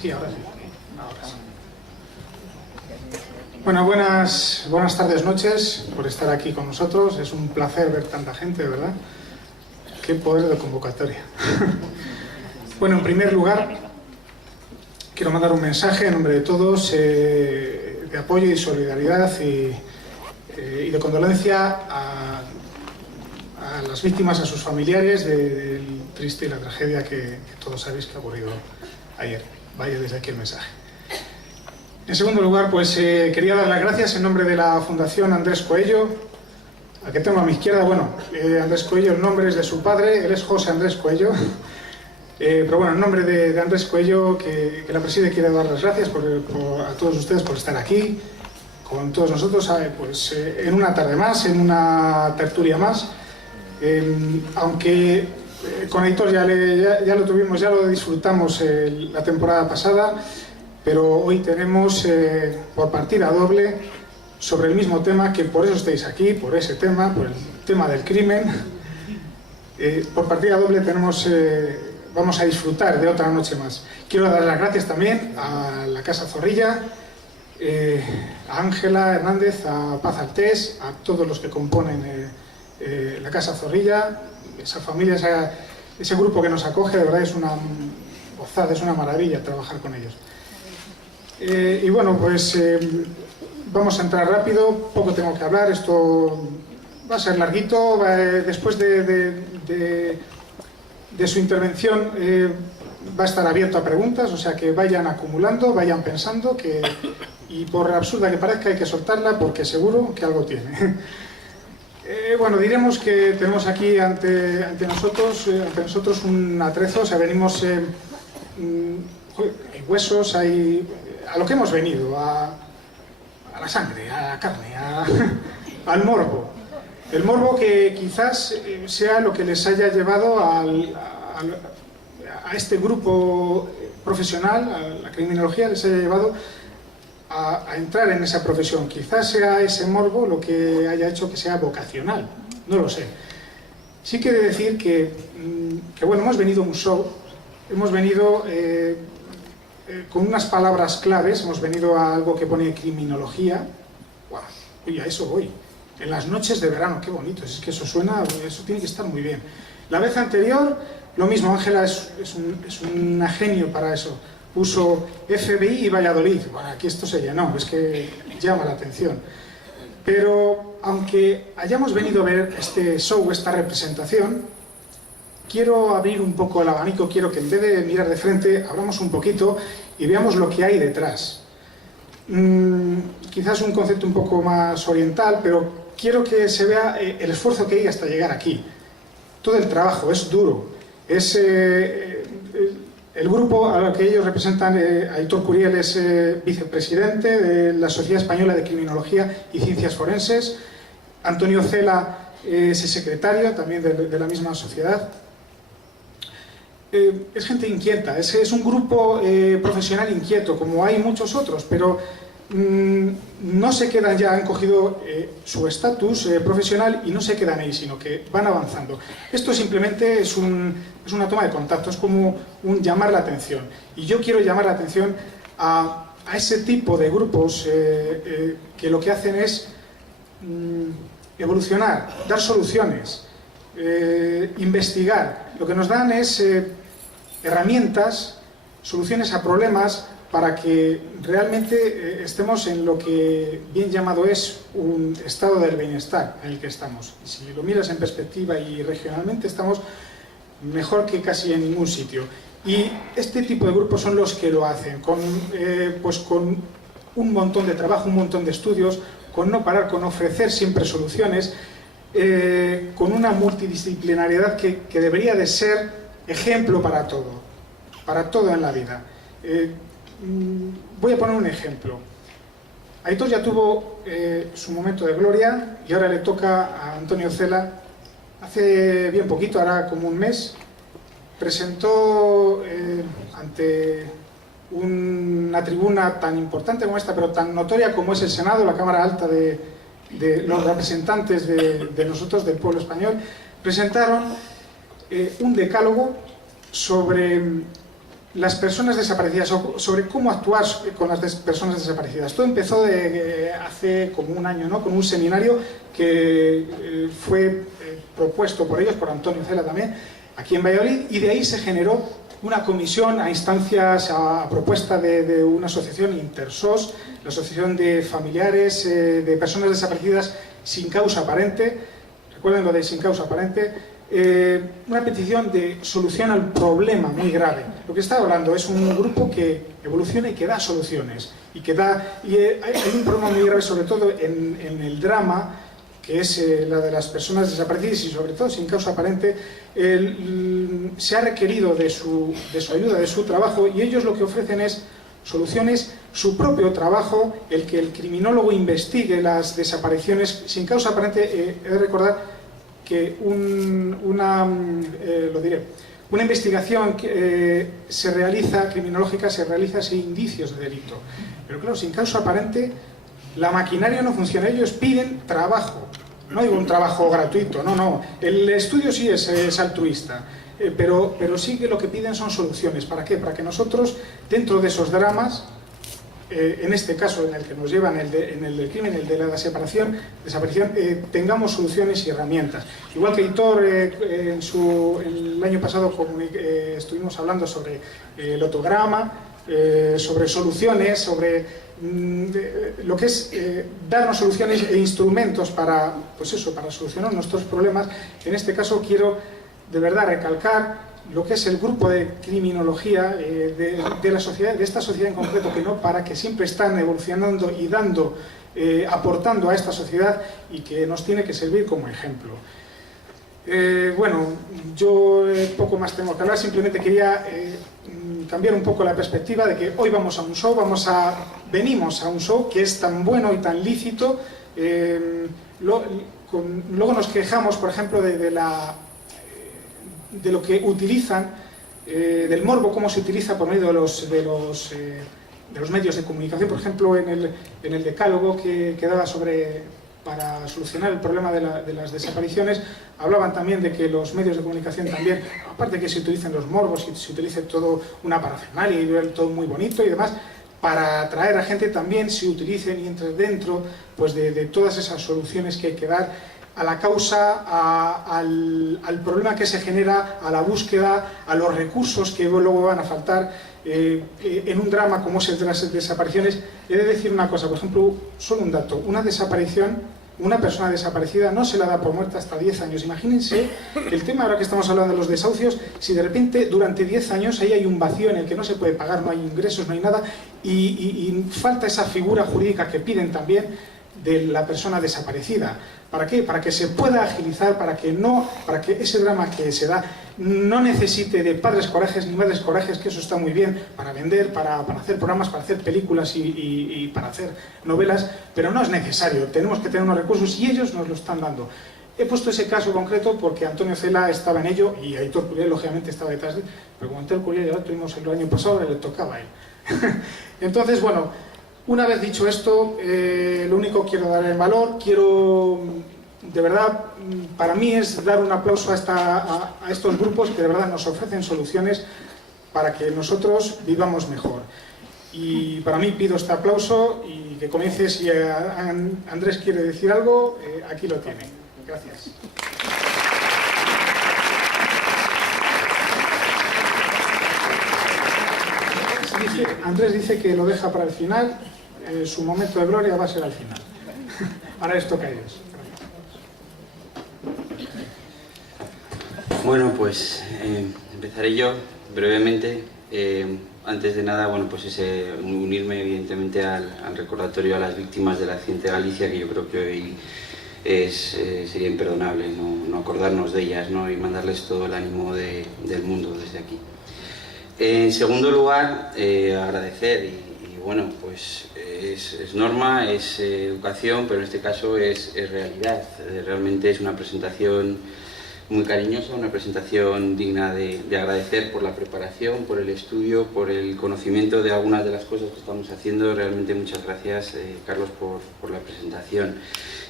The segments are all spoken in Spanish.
Sí, ahora sí. Ahora sí. Bueno, buenas tardes, noches, por estar aquí con nosotros. Es un placer ver tanta gente, ¿verdad? Qué poder de convocatoria. Bueno, en primer lugar, quiero mandar un mensaje en nombre de todos de apoyo y solidaridad y de condolencia a las víctimas, a sus familiares del triste y la tragedia que todos sabéis que ha ocurrido ayer. Vaya desde aquí el mensaje. En segundo lugar, pues quería dar las gracias en nombre de la Fundación Andrés Coello, a que tengo a mi izquierda. Bueno, Andrés Coello, el nombre es de su padre, él es José Andrés Coello, pero bueno, en nombre de Andrés Coello, que la preside, quiero dar las gracias a todos ustedes por estar aquí, con todos nosotros, pues en una tarde más, en una tertulia más, aunque con Aitor ya lo tuvimos, ya lo disfrutamos la temporada pasada, pero hoy tenemos por partida doble sobre el mismo tema, que por eso estáis aquí, por ese tema, por el tema del crimen. Por partida doble vamos a disfrutar de otra noche más. Quiero dar las gracias también a la Casa Zorrilla, a Ángela Hernández, a Paz Artés, a todos los que componen la Casa Zorrilla, esa familia, ese grupo que nos acoge. De verdad es una gozada, es una maravilla trabajar con ellos. Y bueno, pues vamos a entrar rápido, poco tengo que hablar, esto va a ser larguito. Después de su intervención va a estar abierto a preguntas, o sea que vayan acumulando, vayan pensando, y por absurda que parezca hay que soltarla porque seguro que algo tiene. Bueno, diremos que tenemos aquí ante nosotros un atrezo, o sea, venimos, hay huesos, hay... a lo que hemos venido, a la sangre, a la carne, al morbo. El morbo que quizás sea lo que les haya llevado a este grupo profesional, a la criminología, les haya llevado a entrar en esa profesión. Quizás sea ese morbo lo que haya hecho que sea vocacional, no lo sé. Sí quiere decir que bueno, hemos venido a un show, hemos venido... con unas palabras claves, hemos venido a algo que pone criminología. ¡Guau! Oye, a eso voy. En las noches de verano, qué bonito, es que eso suena, eso tiene que estar muy bien. La vez anterior, lo mismo, Ángela es una genio para eso. Puso FBI y Valladolid. Bueno, aquí esto se llenó, es que llama la atención. Pero, aunque hayamos venido a ver este show, esta representación, quiero abrir un poco el abanico, quiero que en vez de mirar de frente, abramos un poquito y veamos lo que hay detrás. Quizás un concepto un poco más oriental, pero quiero que se vea el esfuerzo que hay hasta llegar aquí. Todo el trabajo es duro. Es el grupo a que ellos representan, Aitor Curiel es vicepresidente de la Sociedad Española de Criminología y Ciencias Forenses, Antonio Cela es el secretario también de la misma sociedad. Es gente inquieta, es un grupo profesional inquieto, como hay muchos otros, pero no se quedan ya, han cogido su estatus profesional y no se quedan ahí, sino que van avanzando. Esto simplemente es una toma de contacto, es como un llamar la atención. Y yo quiero llamar la atención a ese tipo de grupos que lo que hacen es evolucionar, dar soluciones, investigar. Lo que nos dan es herramientas, soluciones a problemas para que realmente estemos en lo que bien llamado es un estado del bienestar en el que estamos. Y si lo miras en perspectiva y regionalmente, estamos mejor que casi en ningún sitio. Y este tipo de grupos son los que lo hacen, con un montón de trabajo, un montón de estudios, con no parar, con ofrecer siempre soluciones, con una multidisciplinariedad que debería de ser ejemplo para todo en la vida. Voy a poner un ejemplo. Aitor ya tuvo su momento de gloria y ahora le toca a Antonio Cela. Hace bien poquito, ahora como un mes, presentó ante una tribuna tan importante como esta, pero tan notoria como es el Senado, la Cámara Alta de los representantes de nosotros, del pueblo español, presentaron un decálogo sobre las personas desaparecidas, sobre cómo actuar con las personas desaparecidas. Todo empezó hace como un año, ¿no?, con un seminario que fue propuesto por ellos, por Antonio Cela también, aquí en Valladolid, y de ahí se generó una comisión a instancias, a propuesta de una asociación, Intersos, la Asociación de Familiares de Personas Desaparecidas sin Causa Aparente. Recuerden lo de sin causa aparente. Una petición de solución al problema muy grave. Lo que está hablando es un grupo que evoluciona y que da soluciones. Y hay un problema muy grave, sobre todo en el drama, que es la de las personas desaparecidas y sobre todo sin causa aparente. Se ha requerido de su ayuda, de su trabajo, y ellos lo que ofrecen es soluciones, su propio trabajo, el que el criminólogo investigue las desapariciones sin causa aparente. He de recordar que una investigación criminológica se realiza sin indicios de delito. Pero claro, sin causa aparente, la maquinaria no funciona. Ellos piden trabajo. No digo un trabajo gratuito, no. El estudio sí es altruista, pero sí que lo que piden son soluciones. ¿Para qué? Para que nosotros, dentro de esos dramas, en este caso en el que nos llevan, en el del crimen, el de la desaparición, tengamos soluciones y herramientas. Igual que Hitor, el año pasado estuvimos hablando sobre el otograma, sobre soluciones, sobre lo que es darnos soluciones e instrumentos para solucionar nuestros problemas. En este caso quiero de verdad recalcar lo que es el grupo de criminología de la sociedad, de esta sociedad en concreto, que no para, que siempre están evolucionando y aportando a esta sociedad, y que nos tiene que servir como ejemplo. Bueno, yo poco más tengo que hablar, simplemente quería cambiar un poco la perspectiva de que hoy vamos a un show, venimos a un show que es tan bueno y tan lícito. Luego nos quejamos, por ejemplo, de lo que utilizan, del morbo, cómo se utiliza por medio de los medios de comunicación. Por ejemplo, en el decálogo que daba para solucionar el problema de las desapariciones, hablaban también de que los medios de comunicación también, aparte de que se utilicen los morbos y se utilice todo una parafernalia y todo muy bonito y demás, para atraer a gente también se utilicen y entre dentro pues de todas esas soluciones que hay que dar a la causa, al problema que se genera, a la búsqueda, a los recursos que luego van a faltar en un drama como es el de las desapariciones. He de decir una cosa, por ejemplo, solo un dato: una desaparición, una persona desaparecida no se la da por muerta hasta 10 años. Imagínense el tema, ahora que estamos hablando de los desahucios, si de repente durante 10 años ahí hay un vacío en el que no se puede pagar, no hay ingresos, no hay nada, y falta esa figura jurídica que piden también de la persona desaparecida. ¿Para qué? Para que se pueda agilizar, para que ese drama que se da no necesite de padres corajes ni madres corajes, que eso está muy bien para vender, para hacer programas, para hacer películas y para hacer novelas, pero no es necesario. Tenemos que tener unos recursos y ellos nos lo están dando. He puesto ese caso concreto porque Antonio Cela estaba en ello y Aitor Curiel lógicamente estaba detrás de él, pero como Aitor Curiel ya lo tuvimos el año pasado, le tocaba a él. Entonces, bueno, una vez dicho esto, lo único que quiero dar en valor, de verdad, para mí es dar un aplauso a estos grupos que de verdad nos ofrecen soluciones para que nosotros vivamos mejor. Y para mí pido este aplauso y que comience. Si Andrés quiere decir algo, aquí lo tiene. Gracias. Andrés dice que lo deja para el final, su momento de gloria va a ser al final. Ahora les toca a ellos. Bueno, pues empezaré yo brevemente. Antes de nada, bueno, pues unirme evidentemente al recordatorio a las víctimas del accidente de Galicia, que yo creo que hoy sería imperdonable no acordarnos de ellas, ¿no? Y mandarles todo el ánimo del mundo desde aquí. En segundo lugar, agradecer y bueno, pues es norma, es educación, pero en este caso es realidad. Realmente es una presentación muy cariñosa, una presentación digna de agradecer por la preparación, por el estudio, por el conocimiento de algunas de las cosas que estamos haciendo. Realmente muchas gracias, Carlos, por la presentación.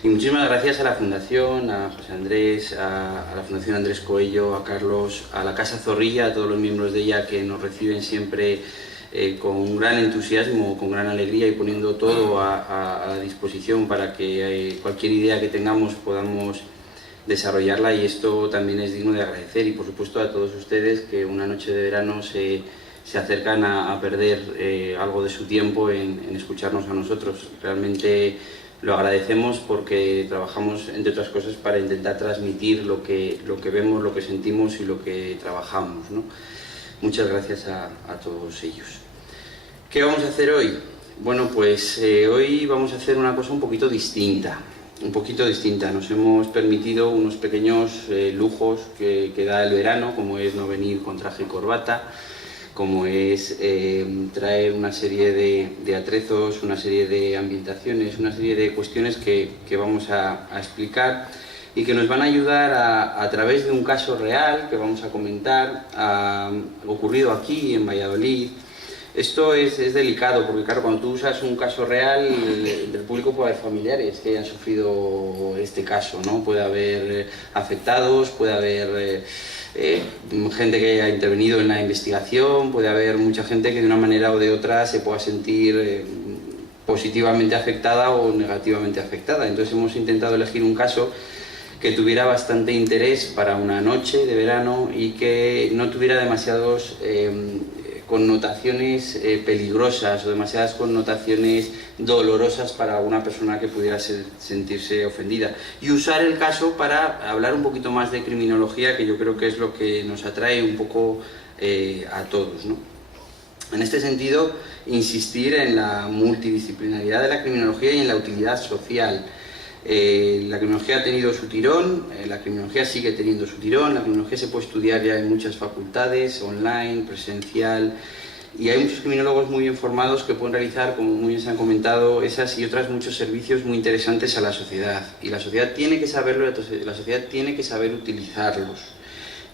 Y muchísimas gracias a la Fundación, a José Andrés, a la Fundación Andrés Coello, a Carlos, a la Casa Zorrilla, a todos los miembros de ella que nos reciben siempre con gran entusiasmo, con gran alegría y poniendo todo a la disposición para que cualquier idea que tengamos podamos desarrollarla, y esto también es digno de agradecer. Y por supuesto a todos ustedes que una noche de verano se acercan a perder algo de su tiempo en escucharnos a nosotros. Realmente lo agradecemos porque trabajamos, entre otras cosas, para intentar transmitir lo que vemos, lo que sentimos y lo que trabajamos, ¿no? Muchas gracias a todos ellos. ¿Qué vamos a hacer hoy? Bueno, pues hoy vamos a hacer una cosa un poquito distinta. Nos hemos permitido unos pequeños lujos que da el verano, como es no venir con traje y corbata, como es traer una serie de atrezos, una serie de ambientaciones, una serie de cuestiones que vamos a explicar y que nos van a ayudar a través de un caso real que vamos a comentar, ocurrido aquí en Valladolid. Esto es delicado porque, claro, cuando tú usas un caso real, del público puede haber familiares que hayan sufrido este caso, ¿no? Puede haber afectados, puede haber gente que haya intervenido en la investigación, puede haber mucha gente que de una manera o de otra se pueda sentir positivamente afectada o negativamente afectada. Entonces hemos intentado elegir un caso que tuviera bastante interés para una noche de verano y que no tuviera demasiados connotaciones peligrosas o demasiadas connotaciones dolorosas para alguna persona que pudiera sentirse ofendida, y usar el caso para hablar un poquito más de criminología, que yo creo que es lo que nos atrae un poco a todos, ¿no? En este sentido, insistir en la multidisciplinaridad de la criminología y en la utilidad social. La criminología ha tenido su tirón, la criminología sigue teniendo su tirón, la criminología se puede estudiar ya en muchas facultades, online, presencial, y hay muchos criminólogos muy bien formados que pueden realizar, como muy bien se han comentado, esas y otras muchos servicios muy interesantes a la sociedad, y la sociedad tiene que saberlo, la sociedad tiene que saber utilizarlos.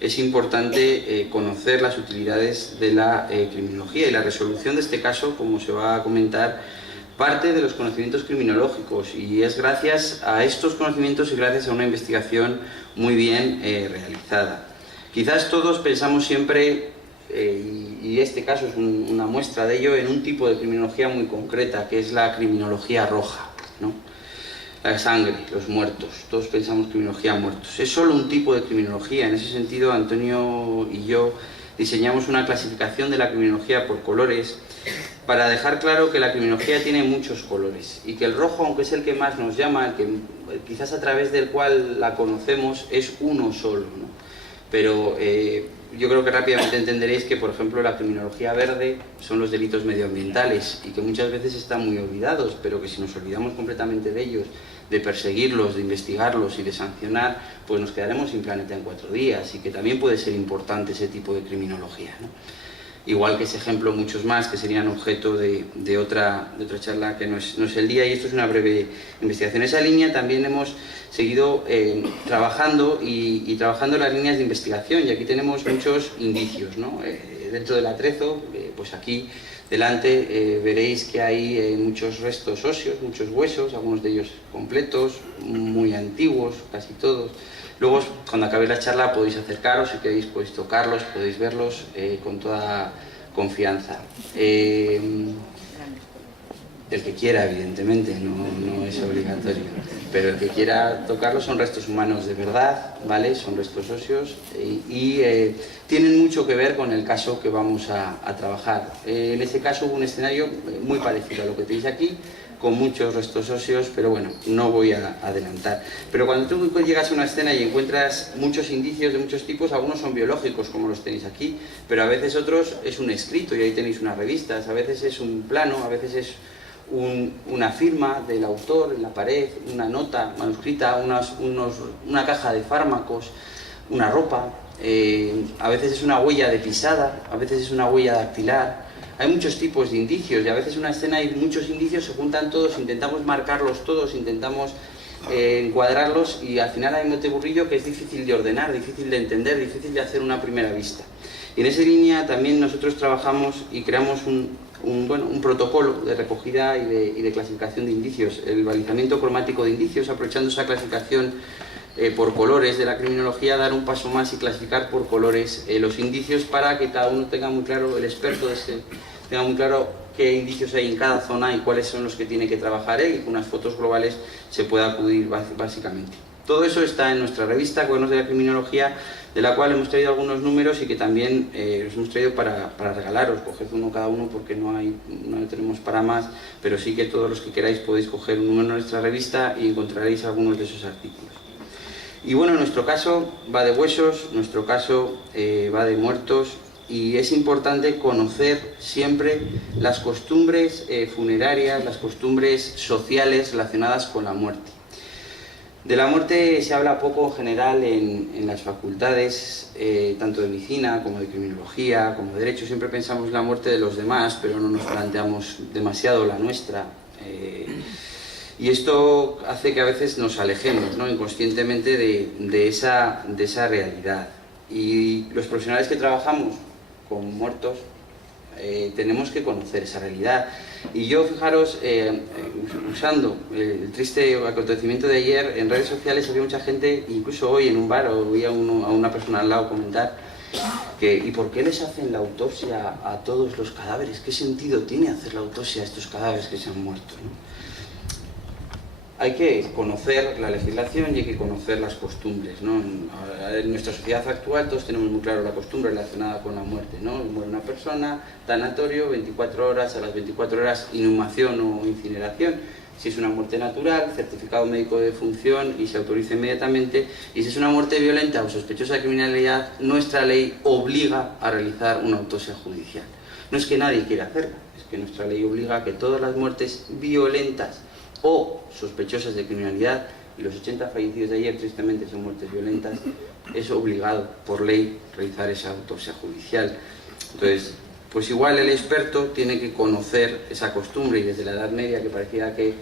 Es importante conocer las utilidades de la criminología, y la resolución de este caso, como se va a comentar, parte de los conocimientos criminológicos, y es gracias a estos conocimientos y gracias a una investigación muy bien realizada. Quizás todos pensamos siempre, y este caso es una muestra de ello, en un tipo de criminología muy concreta, que es la criminología roja, ¿no? La sangre, los muertos, todos pensamos criminología muertos. Es solo un tipo de criminología. En ese sentido, Antonio y yo diseñamos una clasificación de la criminología por colores, para dejar claro que la criminología tiene muchos colores y que el rojo, aunque es el que más nos llama, el que quizás a través del cual la conocemos, es uno solo, ¿no? Pero yo creo que rápidamente entenderéis que, por ejemplo, la criminología verde son los delitos medioambientales, y que muchas veces están muy olvidados, pero que si nos olvidamos completamente de ellos, de perseguirlos, de investigarlos y de sancionar, pues nos quedaremos sin planeta en 4 días, y que también puede ser importante ese tipo de criminología, ¿no? Igual que ese ejemplo, muchos más que serían objeto de otra charla que no es el día, y esto es una breve investigación. En esa línea también hemos seguido trabajando y trabajando las líneas de investigación, y aquí tenemos muchos indicios, ¿no? Dentro del atrezo, pues aquí delante veréis que hay muchos restos óseos, muchos huesos, algunos de ellos completos, muy antiguos, casi todos. Luego, cuando acabe la charla, podéis acercaros, si queréis podéis tocarlos, podéis verlos con toda confianza. El que quiera, evidentemente, no es obligatorio, pero el que quiera tocarlos, son restos humanos de verdad, ¿vale? Son restos óseos y tienen mucho que ver con el caso que vamos a trabajar. En este caso hubo un escenario muy parecido a lo que tenéis aquí, con muchos restos óseos, pero bueno, no voy a adelantar. Pero cuando tú llegas a una escena y encuentras muchos indicios de muchos tipos, algunos son biológicos, como los tenéis aquí, pero a veces otros es un escrito, y ahí tenéis unas revistas, a veces es un plano, a veces es una firma del autor en la pared, una nota manuscrita, una caja de fármacos, una ropa, a veces es una huella de pisada, a veces es una huella dactilar. Hay muchos tipos de indicios, y a veces en una escena hay muchos indicios, se juntan todos, intentamos marcarlos todos, intentamos encuadrarlos, y al final hay un moteburrillo que es difícil de ordenar, difícil de entender, difícil de hacer una primera vista. Y en esa línea también nosotros trabajamos y creamos un protocolo de recogida y de clasificación de indicios, el balizamiento cromático de indicios, aprovechando esa clasificación por colores de la criminología, dar un paso más y clasificar por colores los indicios para que cada uno tenga muy claro, el experto tenga muy claro qué indicios hay en cada zona y cuáles son los que tiene que trabajar él, y con unas fotos globales se puede acudir básicamente. Todo eso está en nuestra revista Cuadernos de la Criminología, de la cual hemos traído algunos números y que también los hemos traído para regalaros. Coged uno cada uno porque no tenemos para más, pero sí que todos los que queráis podéis coger un número de nuestra revista y encontraréis algunos de esos artículos. Y bueno, nuestro caso va de huesos, nuestro caso va de muertos, y es importante conocer siempre las costumbres funerarias, las costumbres sociales relacionadas con la muerte. De la muerte se habla poco en general en las facultades, tanto de medicina como de criminología, como de derecho. Siempre pensamos en la muerte de los demás, pero no nos planteamos demasiado la nuestra. Y esto hace que a veces nos alejemos, ¿no?, inconscientemente de esa realidad. Y los profesionales que trabajamos con muertos tenemos que conocer esa realidad. Y yo, fijaros, usando el triste acontecimiento de ayer, en redes sociales había mucha gente, incluso hoy en un bar, oía a una persona al lado comentar ¿y por qué les hacen la autopsia a todos los cadáveres? ¿Qué sentido tiene hacer la autopsia a estos cadáveres que se han muerto, ¿no? Hay que conocer la legislación y hay que conocer las costumbres, ¿no? En nuestra sociedad actual todos tenemos muy claro la costumbre relacionada con la muerte, ¿no? Muere una persona, tanatorio, 24 horas, a las 24 horas inhumación o incineración. Si es una muerte natural, certificado médico de defunción y se autoriza inmediatamente. Y si es una muerte violenta o sospechosa de criminalidad, nuestra ley obliga a realizar una autopsia judicial. No es que nadie quiera hacerla, es que nuestra ley obliga a que todas las muertes violentas o sospechosas de criminalidad, y los 80 fallecidos de ayer tristemente son muertes violentas, es obligado por ley realizar esa autopsia judicial. Entonces, pues igual el experto tiene que conocer esa costumbre, y desde la Edad Media, que parecía que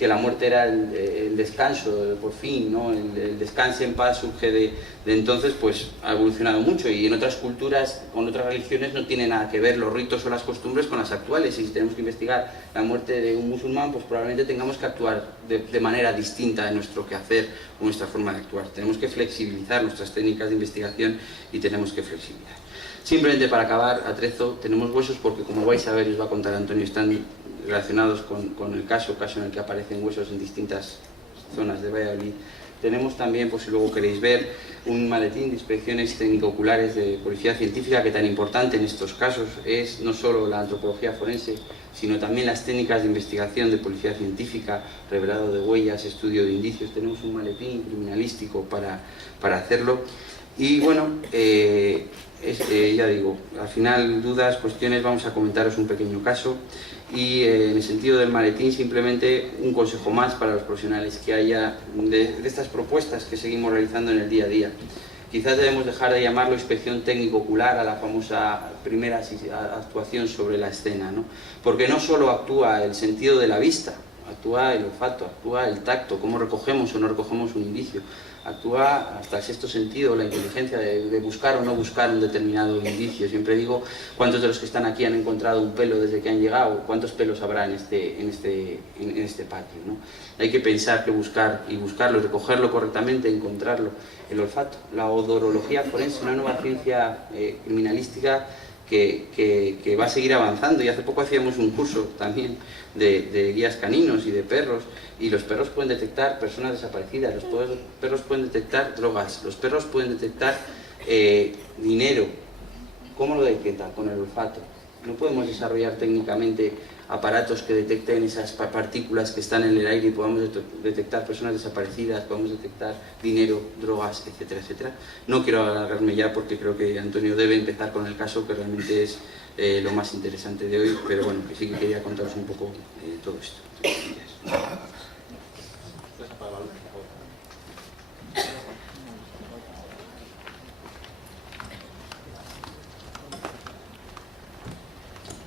la muerte era el descanso, por fin, ¿no? El descanse en paz surge de entonces, pues ha evolucionado mucho, y en otras culturas, con otras religiones, no tiene nada que ver los ritos o las costumbres con las actuales. Y si tenemos que investigar la muerte de un musulmán, pues probablemente tengamos que actuar de manera distinta en nuestro quehacer o nuestra forma de actuar. Tenemos que flexibilizar nuestras técnicas de investigación y tenemos que flexibilizar. Simplemente para acabar, atrezo, tenemos huesos porque, como vais a ver y os va a contar Antonio, están relacionados con el caso en el que aparecen huesos en distintas zonas de Valladolid. Tenemos también, pues si luego queréis ver, un maletín de inspecciones técnico-oculares de policía científica, que tan importante en estos casos es no solo la antropología forense, sino también las técnicas de investigación de policía científica, revelado de huellas, estudio de indicios. Tenemos un maletín criminalístico para hacerlo. Y bueno, ya digo, al final, dudas, cuestiones, vamos a comentaros un pequeño caso. Y en el sentido del maletín, simplemente un consejo más para los profesionales que haya de estas propuestas que seguimos realizando en el día a día. Quizás debemos dejar de llamarlo inspección técnico-ocular a la famosa primera actuación sobre la escena, ¿no? Porque no solo actúa el sentido de la vista, actúa el olfato, actúa el tacto, cómo recogemos o no recogemos un indicio, actúa hasta el sexto sentido, la inteligencia de buscar o no buscar un determinado indicio. Siempre digo, ¿cuántos de los que están aquí han encontrado un pelo desde que han llegado? ¿Cuántos pelos habrá en este patio, ¿no? Hay que pensar que buscar y buscarlo y recogerlo correctamente, encontrarlo. El olfato, la odorología forense, una nueva ciencia criminalística que va a seguir avanzando. Y hace poco hacíamos un curso también de guías caninos y de perros, y los perros pueden detectar personas desaparecidas, los perros pueden detectar drogas, los perros pueden detectar dinero. ¿Cómo lo detectan? Con el olfato. No podemos desarrollar técnicamente aparatos que detecten esas partículas que están en el aire y podamos detectar personas desaparecidas, podamos detectar dinero, drogas, etcétera, etcétera. No quiero alargarme ya porque creo que Antonio debe empezar con el caso, que realmente es lo más interesante de hoy, pero bueno, que sí que quería contaros un poco todo esto.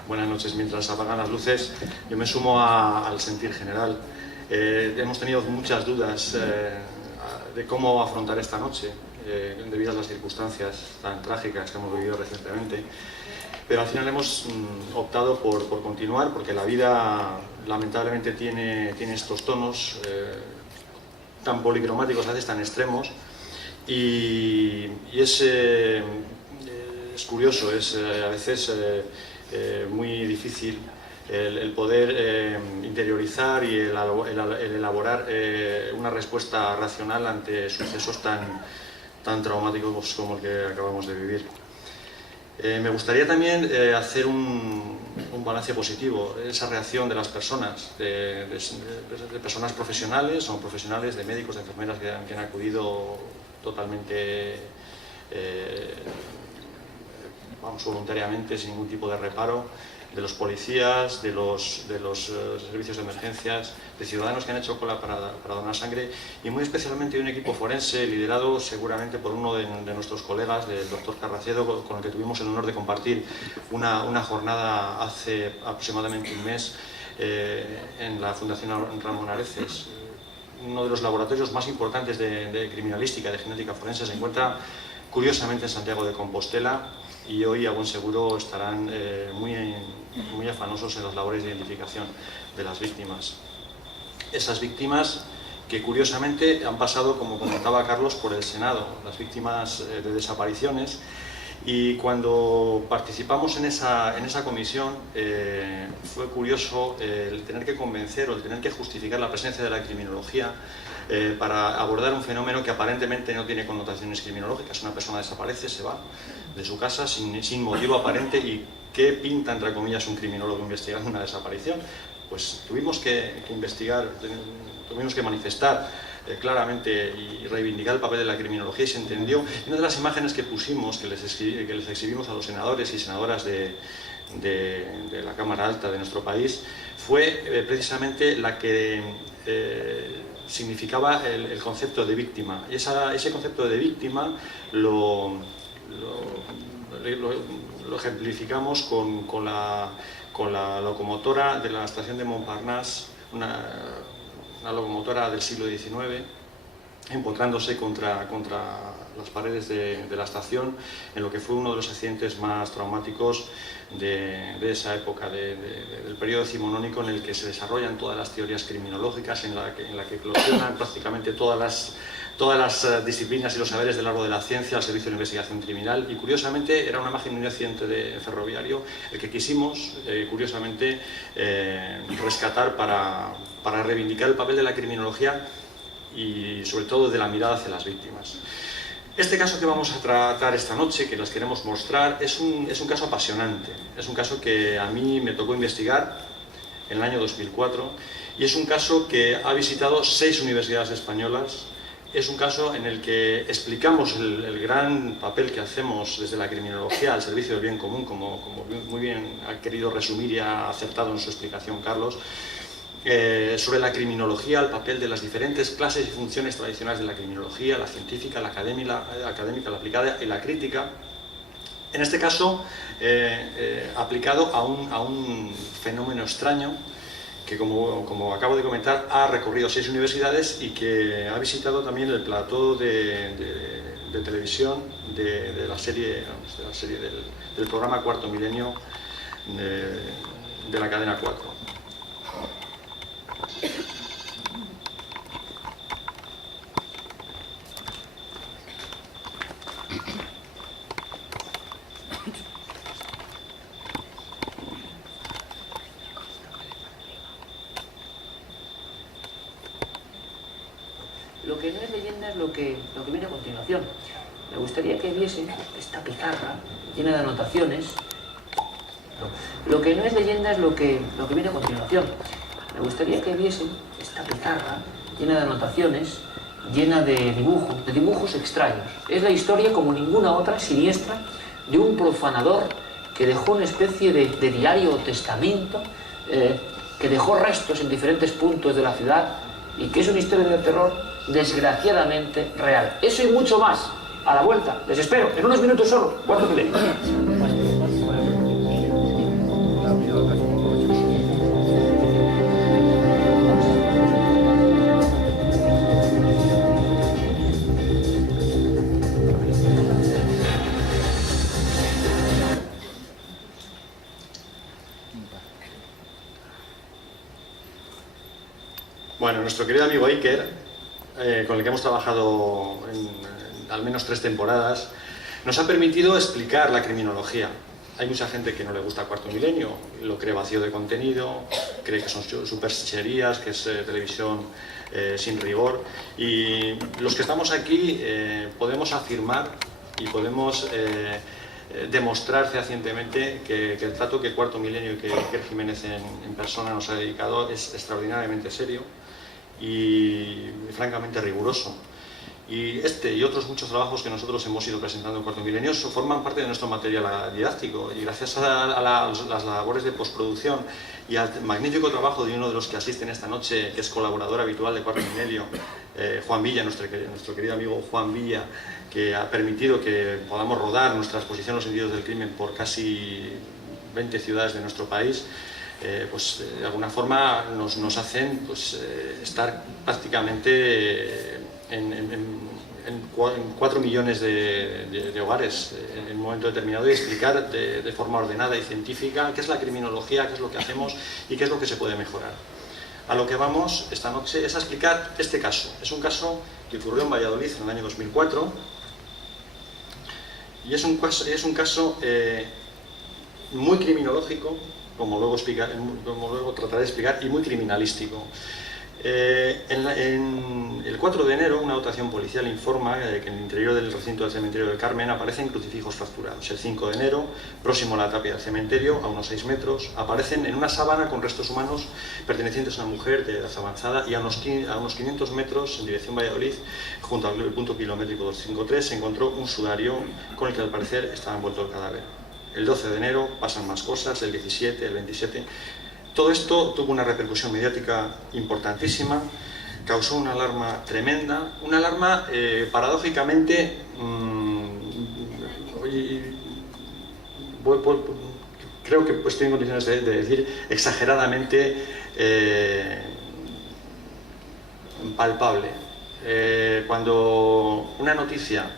Buenas noches. Mientras apagan las luces, yo me sumo al sentir general. Hemos tenido muchas dudas de cómo afrontar esta noche, debido a las circunstancias tan trágicas que hemos vivido recientemente. Pero al final hemos optado por continuar, porque la vida lamentablemente tiene estos tonos tan policromáticos, a veces tan extremos, y es curioso, es a veces muy difícil el poder interiorizar y el elaborar una respuesta racional ante sucesos tan traumáticos como el que acabamos de vivir. Me gustaría también hacer un balance positivo, esa reacción de las personas, de personas profesionales o profesionales, de médicos, de enfermeras que han acudido totalmente, voluntariamente, sin ningún tipo de reparo, de los policías, de los servicios de emergencias, de ciudadanos que han hecho cola para donar sangre, y muy especialmente de un equipo forense liderado seguramente por uno de nuestros colegas, del doctor Carracedo, con el que tuvimos el honor de compartir una jornada hace aproximadamente un mes en la Fundación Ramón Areces. Uno de los laboratorios más importantes de criminalística, de genética forense, se encuentra curiosamente en Santiago de Compostela, y hoy a buen seguro estarán muy afanosos en las labores de identificación de las víctimas. Esas víctimas que curiosamente han pasado, como comentaba Carlos, por el Senado, las víctimas de desapariciones, y cuando participamos en esa comisión fue curioso el tener que convencer o el tener que justificar la presencia de la criminología para abordar un fenómeno que aparentemente no tiene connotaciones criminológicas. Una persona desaparece, se va de su casa sin motivo aparente, y ¿qué pinta, entre comillas, un criminólogo investigando una desaparición? Pues tuvimos que investigar, tuvimos que manifestar claramente y reivindicar el papel de la criminología, y se entendió. Y una de las imágenes que pusimos, que les exhibimos a los senadores y senadoras de la Cámara Alta de nuestro país, fue precisamente la que significaba el concepto de víctima. Y ese concepto de víctima lo ejemplificamos con la locomotora de la estación de Montparnasse, una locomotora del siglo XIX, empotrándose contra las paredes de la estación, en lo que fue uno de los accidentes más traumáticos de esa época, del periodo decimonónico, en el que se desarrollan todas las teorías criminológicas, en la que eclosionan prácticamente todas las disciplinas y los saberes del árbol de la ciencia al servicio de la investigación criminal. Y curiosamente era una imagen de un accidente ferroviario el que quisimos, curiosamente, rescatar para reivindicar el papel de la criminología y sobre todo de la mirada hacia las víctimas. Este caso que vamos a tratar esta noche, que les queremos mostrar, es un caso apasionante. Es un caso que a mí me tocó investigar en el año 2004, y es un caso que ha visitado 6 universidades españolas. Es un caso en el que explicamos el gran papel que hacemos desde la criminología al servicio del bien común, como muy bien ha querido resumir y ha acertado en su explicación Carlos, sobre la criminología, el papel de las diferentes clases y funciones tradicionales de la criminología, la científica, la académica, la aplicada y la crítica. En este caso, aplicado a un fenómeno extraño que, como acabo de comentar, ha recorrido 6 universidades y que ha visitado también el plató de televisión de la serie del programa Cuarto Milenio de la cadena 4. Lo que no es leyenda es lo que viene a continuación. Me gustaría que viesen esta pizarra llena de anotaciones. Lo que no es leyenda es lo que viene a continuación. Me gustaría que viesen esta pizarra llena de anotaciones, llena de dibujos extraños. Es la historia, como ninguna otra, siniestra, de un profanador que dejó una especie de diario o testamento, que dejó restos en diferentes puntos de la ciudad, y que es una historia de terror desgraciadamente real. Eso y mucho más a la vuelta. Les espero, en unos minutos solo. Cuarto Milenio. Bueno, nuestro querido amigo Iker, con el que hemos trabajado en al menos 3 temporadas, nos ha permitido explicar la criminología. Hay mucha gente que no le gusta Cuarto Milenio, lo cree vacío de contenido, cree que son supercherías, que es televisión sin rigor. Y los que estamos aquí podemos afirmar y podemos demostrar fehacientemente que el trato que Cuarto Milenio y que Iker Jiménez en persona nos ha dedicado es extraordinariamente serio y francamente riguroso. Y este y otros muchos trabajos que nosotros hemos ido presentando en Cuarto Milenio forman parte de nuestro material didáctico, y gracias a las labores de postproducción y al magnífico trabajo de uno de los que asisten esta noche, que es colaborador habitual de Cuarto Milenio, Juan Villa, nuestro querido amigo Juan Villa, que ha permitido que podamos rodar nuestra exposición Los sentidos del crimen por casi 20 ciudades de nuestro país. Pues de alguna forma nos hacen pues, estar prácticamente en 4 millones de hogares en un momento determinado, y explicar de forma ordenada y científica qué es la criminología, qué es lo que hacemos y qué es lo que se puede mejorar. A lo que vamos esta noche es a explicar este caso. Es un caso que ocurrió en Valladolid en el año 2004 y es un caso muy criminológico, como luego trataré de explicar, y muy criminalístico. El 4 de enero, una dotación policial informa que en el interior del recinto del cementerio del Carmen aparecen crucifijos fracturados. El 5 de enero, próximo a la tapia del cementerio, a unos 6 metros, aparecen en una sábana con restos humanos pertenecientes a una mujer de edad avanzada, y a unos 500 metros en dirección Valladolid, junto al punto kilométrico 253, se encontró un sudario con el que al parecer estaba envuelto el cadáver. El 12 de enero pasan más cosas, el 17, el 27... Todo esto tuvo una repercusión mediática importantísima, causó una alarma tremenda, una alarma paradójicamente, creo que estoy en condiciones de decir exageradamente palpable. Cuando una noticia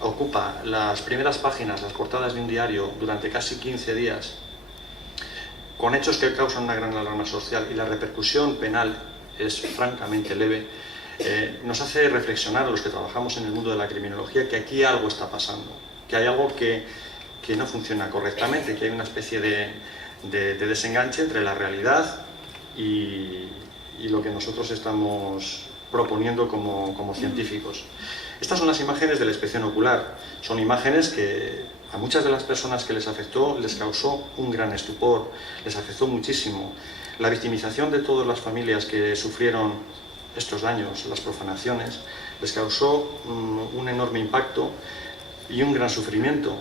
ocupa las primeras páginas, las portadas de un diario durante casi 15 días, con hechos que causan una gran alarma social, y la repercusión penal es francamente leve, nos hace reflexionar a los que trabajamos en el mundo de la criminología que aquí algo está pasando, que hay algo que no funciona correctamente, que hay una especie de desenganche entre la realidad y lo que nosotros estamos proponiendo como científicos. Estas son las imágenes de la inspección ocular. Son imágenes que a muchas de las personas que les afectó les causó un gran estupor, les afectó muchísimo. La victimización de todas las familias que sufrieron estos daños, las profanaciones, les causó un enorme impacto y un gran sufrimiento.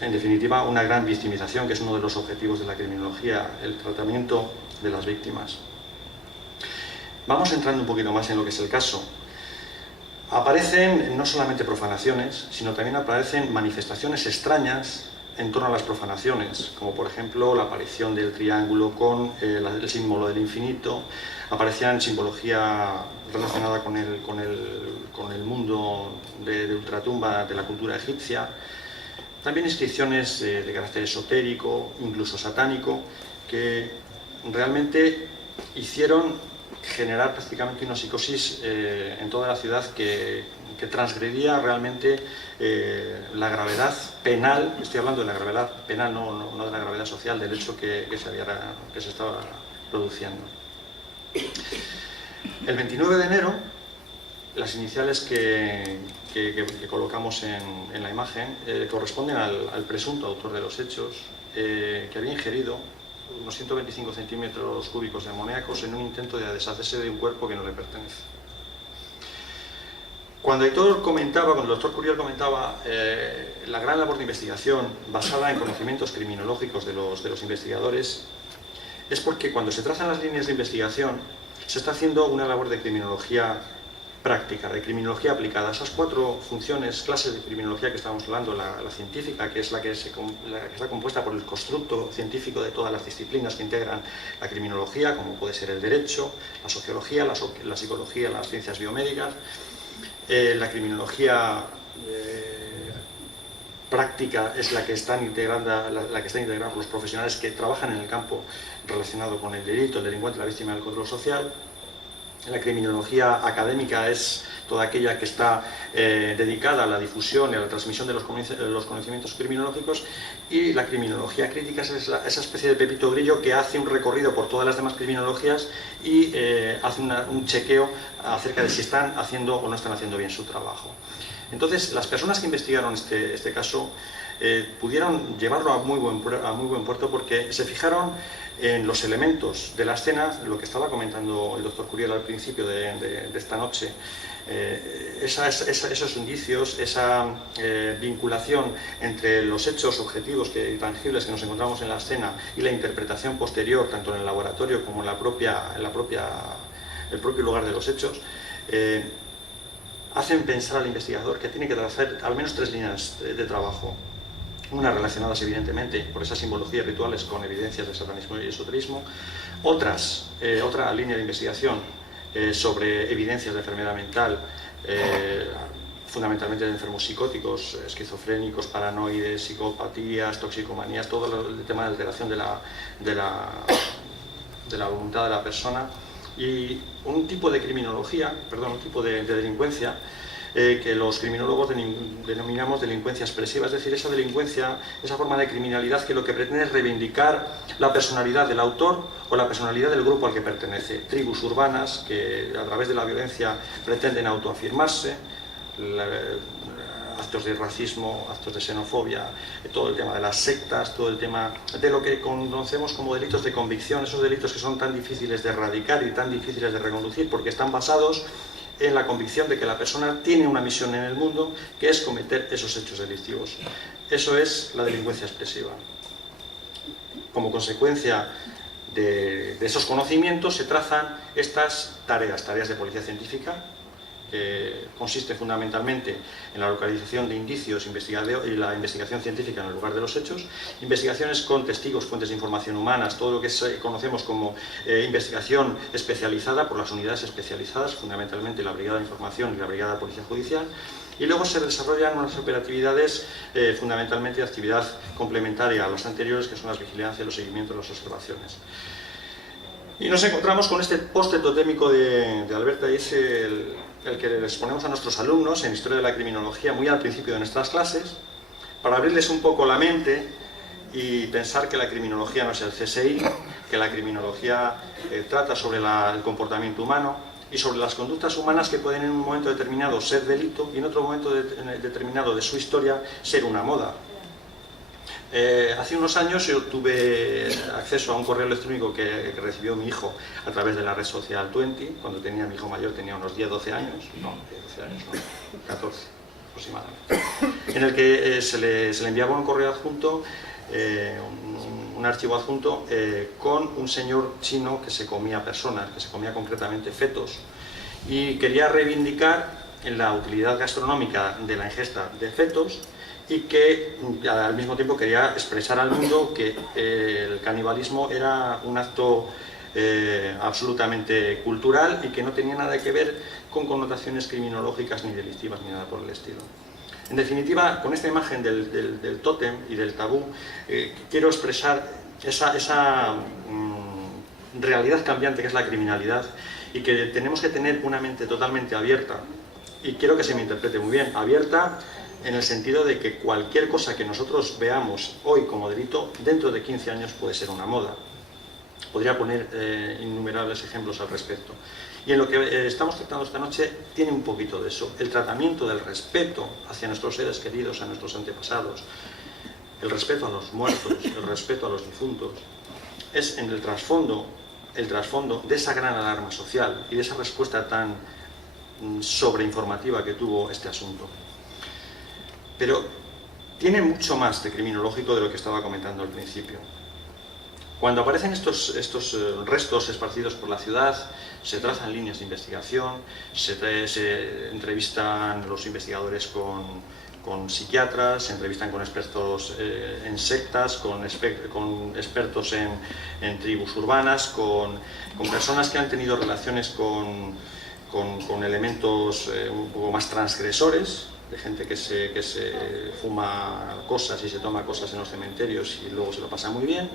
En definitiva, una gran victimización, que es uno de los objetivos de la criminología, el tratamiento de las víctimas. Vamos entrando un poquito más en lo que es el caso. Aparecen no solamente profanaciones, sino también aparecen manifestaciones extrañas en torno a las profanaciones, como por ejemplo la aparición del triángulo con el símbolo del infinito. Aparecían simbología relacionada con el mundo de ultratumba de la cultura egipcia. También inscripciones de carácter esotérico, incluso satánico, que realmente hicieron generar prácticamente una psicosis en toda la ciudad que transgredía realmente la gravedad penal. Estoy hablando de la gravedad penal, no de la gravedad social del hecho que se estaba produciendo. El 29 de enero, las iniciales que colocamos en la imagen corresponden al presunto autor de los hechos, que había ingerido unos 125 centímetros cúbicos de amoníacos en un intento de deshacerse de un cuerpo que no le pertenece. Cuando el doctor Curiel comentaba la gran labor de investigación basada en conocimientos criminológicos de los investigadores, es porque cuando se trazan las líneas de investigación se está haciendo una labor de criminología práctica, de criminología aplicada. Esas 4 funciones, clases de criminología que estábamos hablando, la científica, que es la que está compuesta por el constructo científico de todas las disciplinas que integran la criminología, como puede ser el derecho, la sociología, la psicología, las ciencias biomédicas. La criminología práctica es la que están integrando los profesionales que trabajan en el campo relacionado con el delito, el delincuente, la víctima del control social. La criminología académica es toda aquella que está dedicada a la difusión y a la transmisión de los conocimientos criminológicos, y la criminología crítica es esa especie de pepito grillo que hace un recorrido por todas las demás criminologías y hace un chequeo acerca de si están haciendo o no están haciendo bien su trabajo. Entonces, las personas que investigaron este caso pudieron llevarlo a muy buen puerto, porque se fijaron en los elementos de la escena, lo que estaba comentando el doctor Curiel al principio de esta noche, esos indicios, esa vinculación entre los hechos objetivos y tangibles que nos encontramos en la escena y la interpretación posterior, tanto en el laboratorio como en el propio lugar de los hechos, hacen pensar al investigador que tiene que trazar al menos 3 líneas de trabajo. Unas relacionadas evidentemente por esas simbologías rituales con evidencias de satanismo y esoterismo, otra línea de investigación sobre evidencias de enfermedad mental, fundamentalmente de enfermos psicóticos, esquizofrénicos, paranoides, psicopatías, toxicomanías, todo el tema de alteración de la voluntad de la persona, y un tipo de criminología, un tipo de delincuencia que los criminólogos denominamos delincuencia expresiva, es decir, esa delincuencia, esa forma de criminalidad que lo que pretende es reivindicar la personalidad del autor o la personalidad del grupo al que pertenece. Tribus urbanas que a través de la violencia pretenden autoafirmarse, actos de racismo, actos de xenofobia, todo el tema de las sectas, todo el tema de lo que conocemos como delitos de convicción, esos delitos que son tan difíciles de erradicar y tan difíciles de reconducir porque están basados en la convicción de que la persona tiene una misión en el mundo, que es cometer esos hechos delictivos. Eso es la delincuencia expresiva. Como consecuencia de esos conocimientos se trazan estas tareas de policía científica, que consiste fundamentalmente en la localización de indicios y la investigación científica en el lugar de los hechos, investigaciones con testigos, fuentes de información humanas, todo lo que conocemos como investigación especializada por las unidades especializadas, fundamentalmente la Brigada de Información y la Brigada de Policía Judicial, y luego se desarrollan unas operatividades fundamentalmente de actividad complementaria a las anteriores, que son las vigilancias, los seguimientos, las observaciones. Y nos encontramos con este poste totémico de Alberta, y es el que les ponemos a nuestros alumnos en Historia de la Criminología muy al principio de nuestras clases, para abrirles un poco la mente y pensar que la criminología no es el CSI, que la criminología trata sobre el comportamiento humano y sobre las conductas humanas que pueden en un momento determinado ser delito y en otro momento determinado de su historia ser una moda. Hace unos años yo tuve acceso a un correo electrónico que recibió mi hijo a través de la red social 20, cuando mi hijo mayor tenía unos 10-12 años, no, 14 aproximadamente, en el que se le enviaba un correo adjunto, un archivo adjunto con un señor chino que se comía personas, que se comía concretamente fetos, y quería reivindicar la utilidad gastronómica de la ingesta de fetos, y que al mismo tiempo quería expresar al mundo que el canibalismo era un acto absolutamente cultural y que no tenía nada que ver con connotaciones criminológicas ni delictivas ni nada por el estilo. En definitiva, con esta imagen del tótem y del tabú, quiero expresar esa realidad cambiante que es la criminalidad, y que tenemos que tener una mente totalmente abierta, y quiero que se me interprete muy bien, abierta en el sentido de que cualquier cosa que nosotros veamos hoy como delito, dentro de 15 años puede ser una moda. Podría poner innumerables ejemplos al respecto. Y en lo que estamos tratando esta noche tiene un poquito de eso, el tratamiento del respeto hacia nuestros seres queridos, a nuestros antepasados, el respeto a los muertos, el respeto a los difuntos, es en el trasfondo de esa gran alarma social y de esa respuesta tan sobreinformativa que tuvo este asunto. Pero tiene mucho más de criminológico de lo que estaba comentando al principio. Cuando aparecen estos restos esparcidos por la ciudad, se trazan líneas de investigación, se entrevistan los investigadores con psiquiatras, se entrevistan con expertos en sectas, con expertos en tribus urbanas, con personas que han tenido relaciones con elementos un poco más transgresores, de gente que se fuma cosas y se toma cosas en los cementerios y luego se lo pasa muy bien,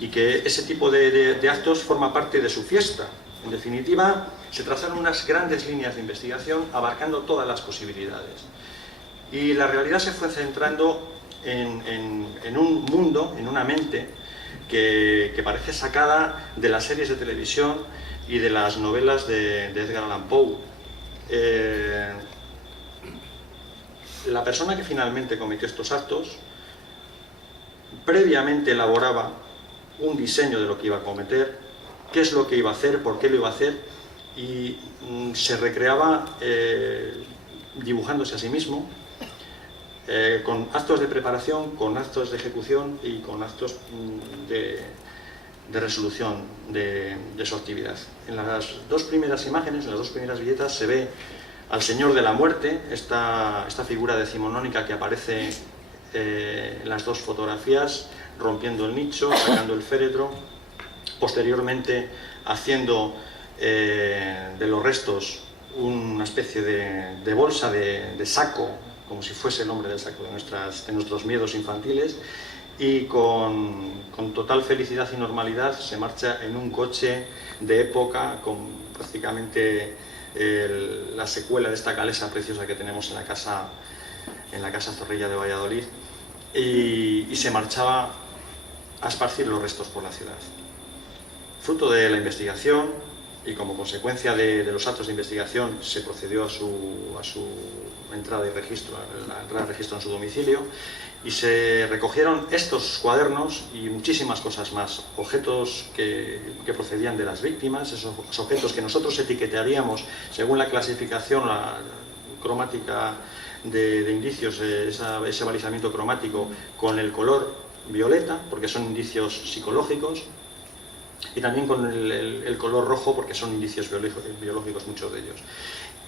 y que ese tipo de actos forma parte de su fiesta. En definitiva, se trazaron unas grandes líneas de investigación abarcando todas las posibilidades. Y la realidad se fue centrando en un mundo, en una mente que parece sacada de las series de televisión y de las novelas de Edgar Allan Poe. La persona que finalmente cometió estos actos previamente elaboraba un diseño de lo que iba a cometer, qué es lo que iba a hacer, por qué lo iba a hacer, y se recreaba dibujándose a sí mismo, con actos de preparación, con actos de ejecución y con actos de resolución de su actividad. En las dos primeras imágenes, en las dos primeras viñetas, se ve al Señor de la Muerte, esta figura decimonónica que aparece en las dos fotografías, rompiendo el nicho, sacando el féretro, posteriormente haciendo de los restos una especie de bolsa, de saco, como si fuese el hombre del saco de nuestros miedos infantiles, y con total felicidad y normalidad se marcha en un coche de época con prácticamente la secuela de esta calesa preciosa que tenemos en la casa Zorrilla de Valladolid, y se marchaba a esparcir los restos por la ciudad. Fruto de la investigación y como consecuencia de los actos de investigación se procedió a su entrada y registro, la entrada y registro en su domicilio, y se recogieron estos cuadernos y muchísimas cosas más, objetos que procedían de las víctimas, esos objetos que nosotros etiquetaríamos según la clasificación cromática de indicios, ese balizamiento cromático con el color violeta, porque son indicios psicológicos, y también con el color rojo, porque son indicios biológicos muchos de ellos.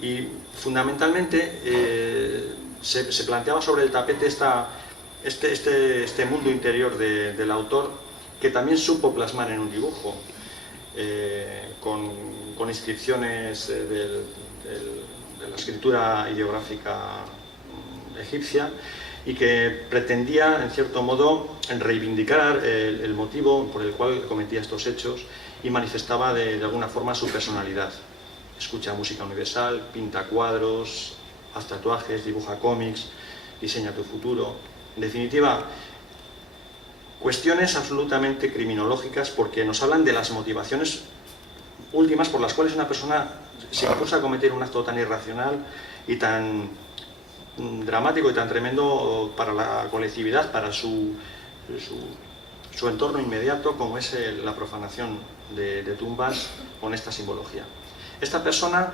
Y fundamentalmente se planteaba sobre el tapete este mundo interior del autor, que también supo plasmar en un dibujo, con inscripciones de la escritura ideográfica egipcia, y que pretendía, en cierto modo, reivindicar el motivo por el cual cometía estos hechos, y manifestaba de alguna forma su personalidad. Escucha música universal, pinta cuadros, haz tatuajes, dibuja cómics, diseña tu futuro. En definitiva, cuestiones absolutamente criminológicas, porque nos hablan de las motivaciones últimas por las cuales una persona se impulsa a cometer un acto tan irracional y tan dramático y tan tremendo para la colectividad, para su entorno inmediato, como es la profanación de tumbas con esta simbología. Esta persona,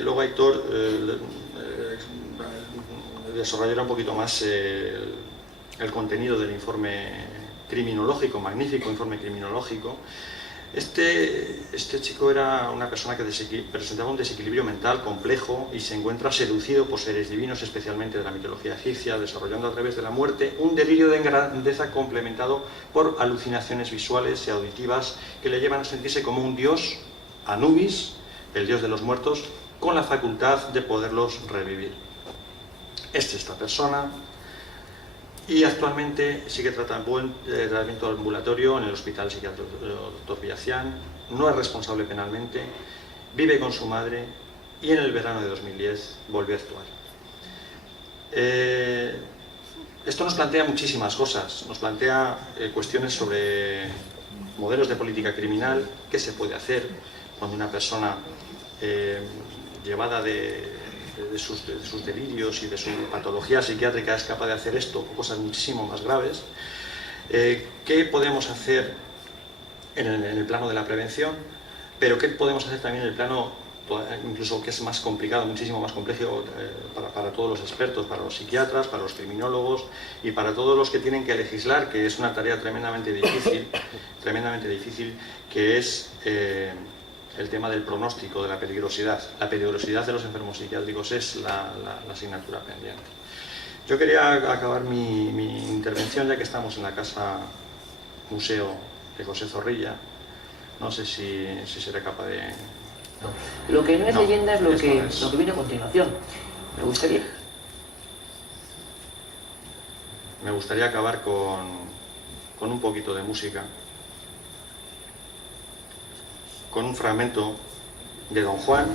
luego Aitor desarrollará un poquito más el contenido del informe criminológico, magnífico informe criminológico. Este chico era una persona que presentaba un desequilibrio mental complejo y se encuentra seducido por seres divinos, especialmente de la mitología egipcia, desarrollando a través de la muerte un delirio de grandeza complementado por alucinaciones visuales y auditivas que le llevan a sentirse como un dios, Anubis, el dios de los muertos, con la facultad de poderlos revivir. Esta persona, y actualmente sigue tratamiento ambulatorio en el Hospital Psiquiátrico Dr. Villacián, no es responsable penalmente, vive con su madre y en el verano de 2010 volvió a actuar. Esto nos plantea muchísimas cosas, nos plantea cuestiones sobre modelos de política criminal, qué se puede hacer cuando una persona llevada de sus delirios y de su patología psiquiátrica es capaz de hacer esto, o cosas muchísimo más graves. ¿Qué podemos hacer en el plano de la prevención? Pero ¿qué podemos hacer también en el plano, incluso que es más complicado, muchísimo más complejo para todos los expertos, para los psiquiatras, para los criminólogos y para todos los que tienen que legislar, que es una tarea tremendamente difícil, que es el tema del pronóstico, de la peligrosidad. La peligrosidad de los enfermos psiquiátricos es la asignatura pendiente. Yo quería acabar mi intervención, ya que estamos en la casa museo de José Zorrilla. No sé si seré capaz de... Lo que no es leyenda es lo que viene a continuación. Me gustaría acabar con un poquito de música, con un fragmento de Don Juan.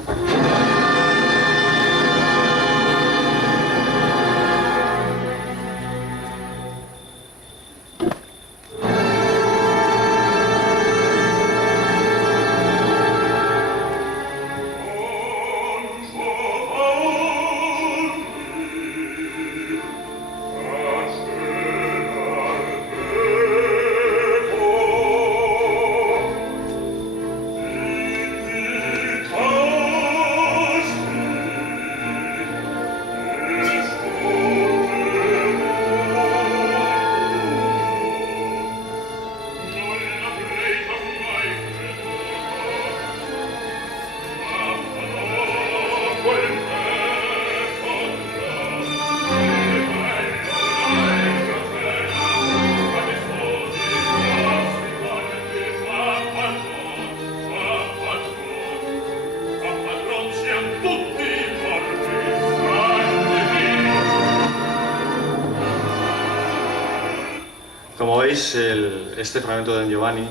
Como veis, este fragmento de Don Giovanni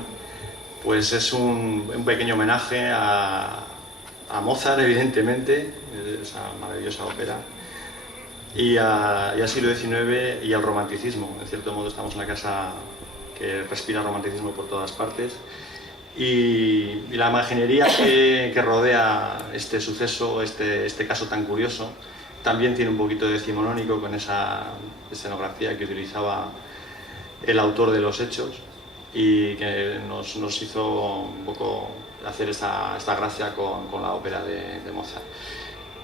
pues es un pequeño homenaje a Mozart, evidentemente, esa maravillosa ópera, y al siglo XIX y al romanticismo. En cierto modo estamos en una casa que respira romanticismo por todas partes, y la imaginería que rodea este suceso, este caso tan curioso, también tiene un poquito de decimonónico con esa escenografía que utilizaba el autor de los hechos, y que nos hizo un poco hacer esta gracia con la ópera de Mozart.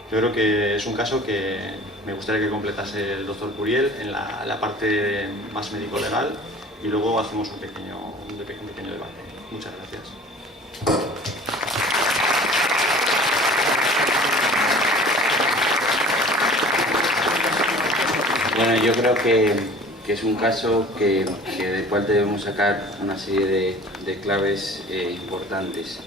Yo creo que es un caso que me gustaría que completase el doctor Curiel en la parte más médico-legal, y luego hacemos un pequeño debate. Muchas gracias. Bueno, yo creo que es un caso del cual debemos sacar una serie de claves importantes.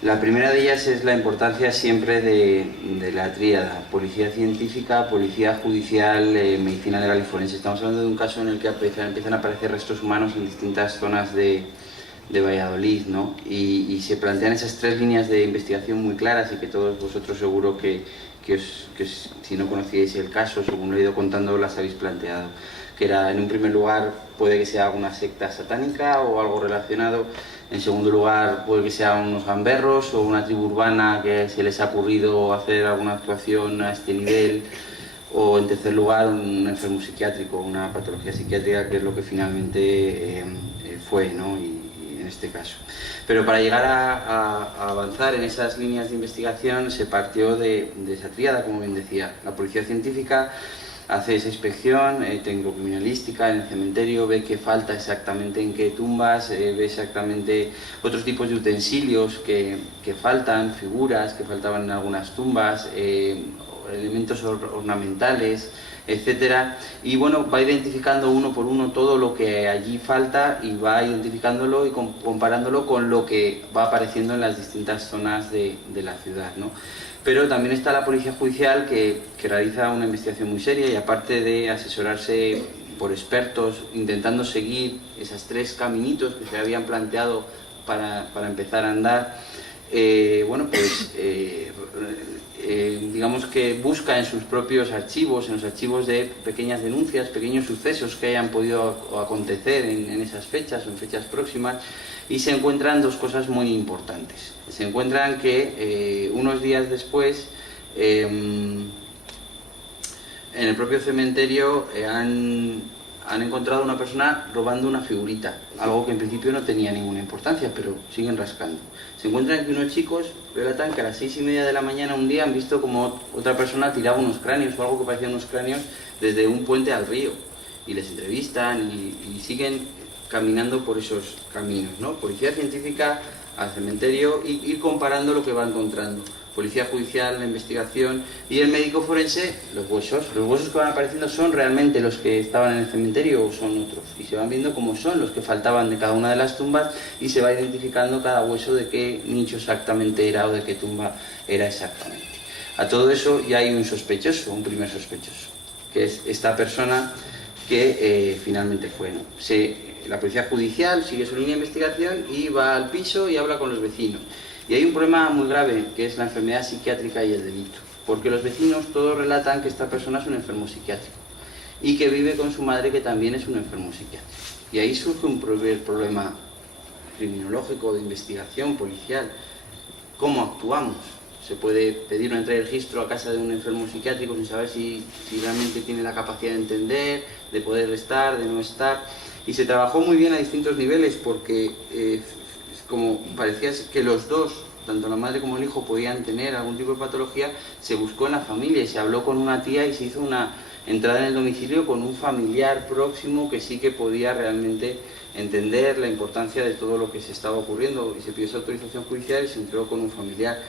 La primera de ellas es la importancia siempre de la tríada: policía científica, policía judicial, medicina legal y forense. Estamos hablando de un caso en el que empiezan a aparecer restos humanos en distintas zonas de Valladolid, ¿no? Y se plantean esas tres líneas de investigación muy claras, y que todos vosotros seguro que si no conocíais el caso, según lo he ido contando, las habéis planteado. Que era, en un primer lugar, puede que sea una secta satánica o algo relacionado. En segundo lugar, puede que sean unos gamberros o una tribu urbana que se les ha ocurrido hacer alguna actuación a este nivel. O en tercer lugar, un enfermo psiquiátrico, una patología psiquiátrica, que es lo que finalmente fue, ¿no? Y en este caso. Pero para llegar a avanzar en esas líneas de investigación se partió de esa tríada, como bien decía. La policía científica hace esa inspección técnico-criminalística en el cementerio, ve qué falta exactamente en qué tumbas, ve exactamente otros tipos de utensilios que faltan, figuras que faltaban en algunas tumbas, elementos ornamentales, etcétera, y bueno, va identificando uno por uno todo lo que allí falta, y va identificándolo y comparándolo con lo que va apareciendo en las distintas zonas de la ciudad, ¿no? Pero también está la policía judicial, que realiza una investigación muy seria, y aparte de asesorarse por expertos intentando seguir esos tres caminitos que se habían planteado para empezar a andar, digamos que busca en sus propios archivos, en los archivos de pequeñas denuncias, pequeños sucesos que hayan podido acontecer en esas fechas o en fechas próximas, y se encuentran dos cosas muy importantes. Se encuentran que unos días después, en el propio cementerio, han encontrado a una persona robando una figurita, algo que en principio no tenía ninguna importancia, pero siguen rascando. Se encuentran que unos chicos relatan que a las 6:30 de la mañana un día han visto como otra persona tiraba unos cráneos o algo que parecían unos cráneos desde un puente al río, y les entrevistan y siguen caminando por esos caminos, ¿no? Policía científica al cementerio, y ir comparando lo que va encontrando. Policía judicial, la investigación, y el médico forense, los huesos. Los huesos que van apareciendo, ¿son realmente los que estaban en el cementerio o son otros? Y se van viendo cómo son los que faltaban de cada una de las tumbas, y se va identificando cada hueso de qué nicho exactamente era o de qué tumba era exactamente. A todo eso ya hay un sospechoso, un primer sospechoso, que es esta persona que finalmente fue, ¿no? La policía judicial sigue su línea de investigación y va al piso y habla con los vecinos. Y hay un problema muy grave, que es la enfermedad psiquiátrica y el delito. Porque los vecinos todos relatan que esta persona es un enfermo psiquiátrico y que vive con su madre, que también es un enfermo psiquiátrico. Y ahí surge un problema criminológico, de investigación policial. ¿Cómo actuamos? Se puede pedir una entrada de registro a casa de un enfermo psiquiátrico sin saber si realmente tiene la capacidad de entender, de poder estar, de no estar. Y se trabajó muy bien a distintos niveles porque como parecía que los dos, tanto la madre como el hijo, podían tener algún tipo de patología, se buscó en la familia y se habló con una tía y se hizo una entrada en el domicilio con un familiar próximo que sí que podía realmente entender la importancia de todo lo que se estaba ocurriendo, y se pidió esa autorización judicial y se entró con un familiar.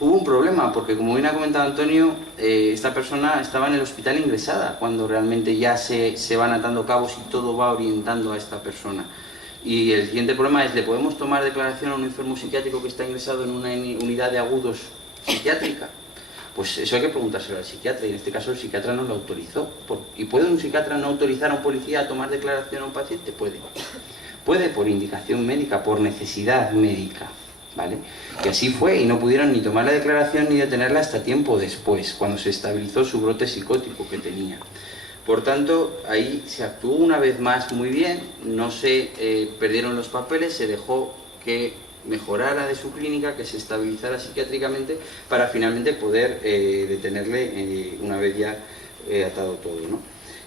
Hubo un problema porque, como bien ha comentado Antonio, esta persona estaba en el hospital ingresada cuando realmente ya se van atando cabos y todo va orientando a esta persona. Y el siguiente problema es: ¿le podemos tomar declaración a un enfermo psiquiátrico que está ingresado en una unidad de agudos psiquiátrica? Pues eso hay que preguntárselo al psiquiatra, y en este caso el psiquiatra no lo autorizó. ¿Y puede un psiquiatra no autorizar a un policía a tomar declaración a un paciente? Puede. Puede por indicación médica, por necesidad médica, ¿vale? Y así fue, y no pudieron ni tomar la declaración ni detenerla hasta tiempo después, cuando se estabilizó su brote psicótico que tenía. Por tanto, ahí se actuó una vez más muy bien, no se perdieron los papeles, se dejó que mejorara de su clínica, que se estabilizara psiquiátricamente, para finalmente poder detenerle una vez ya atado todo, ¿no?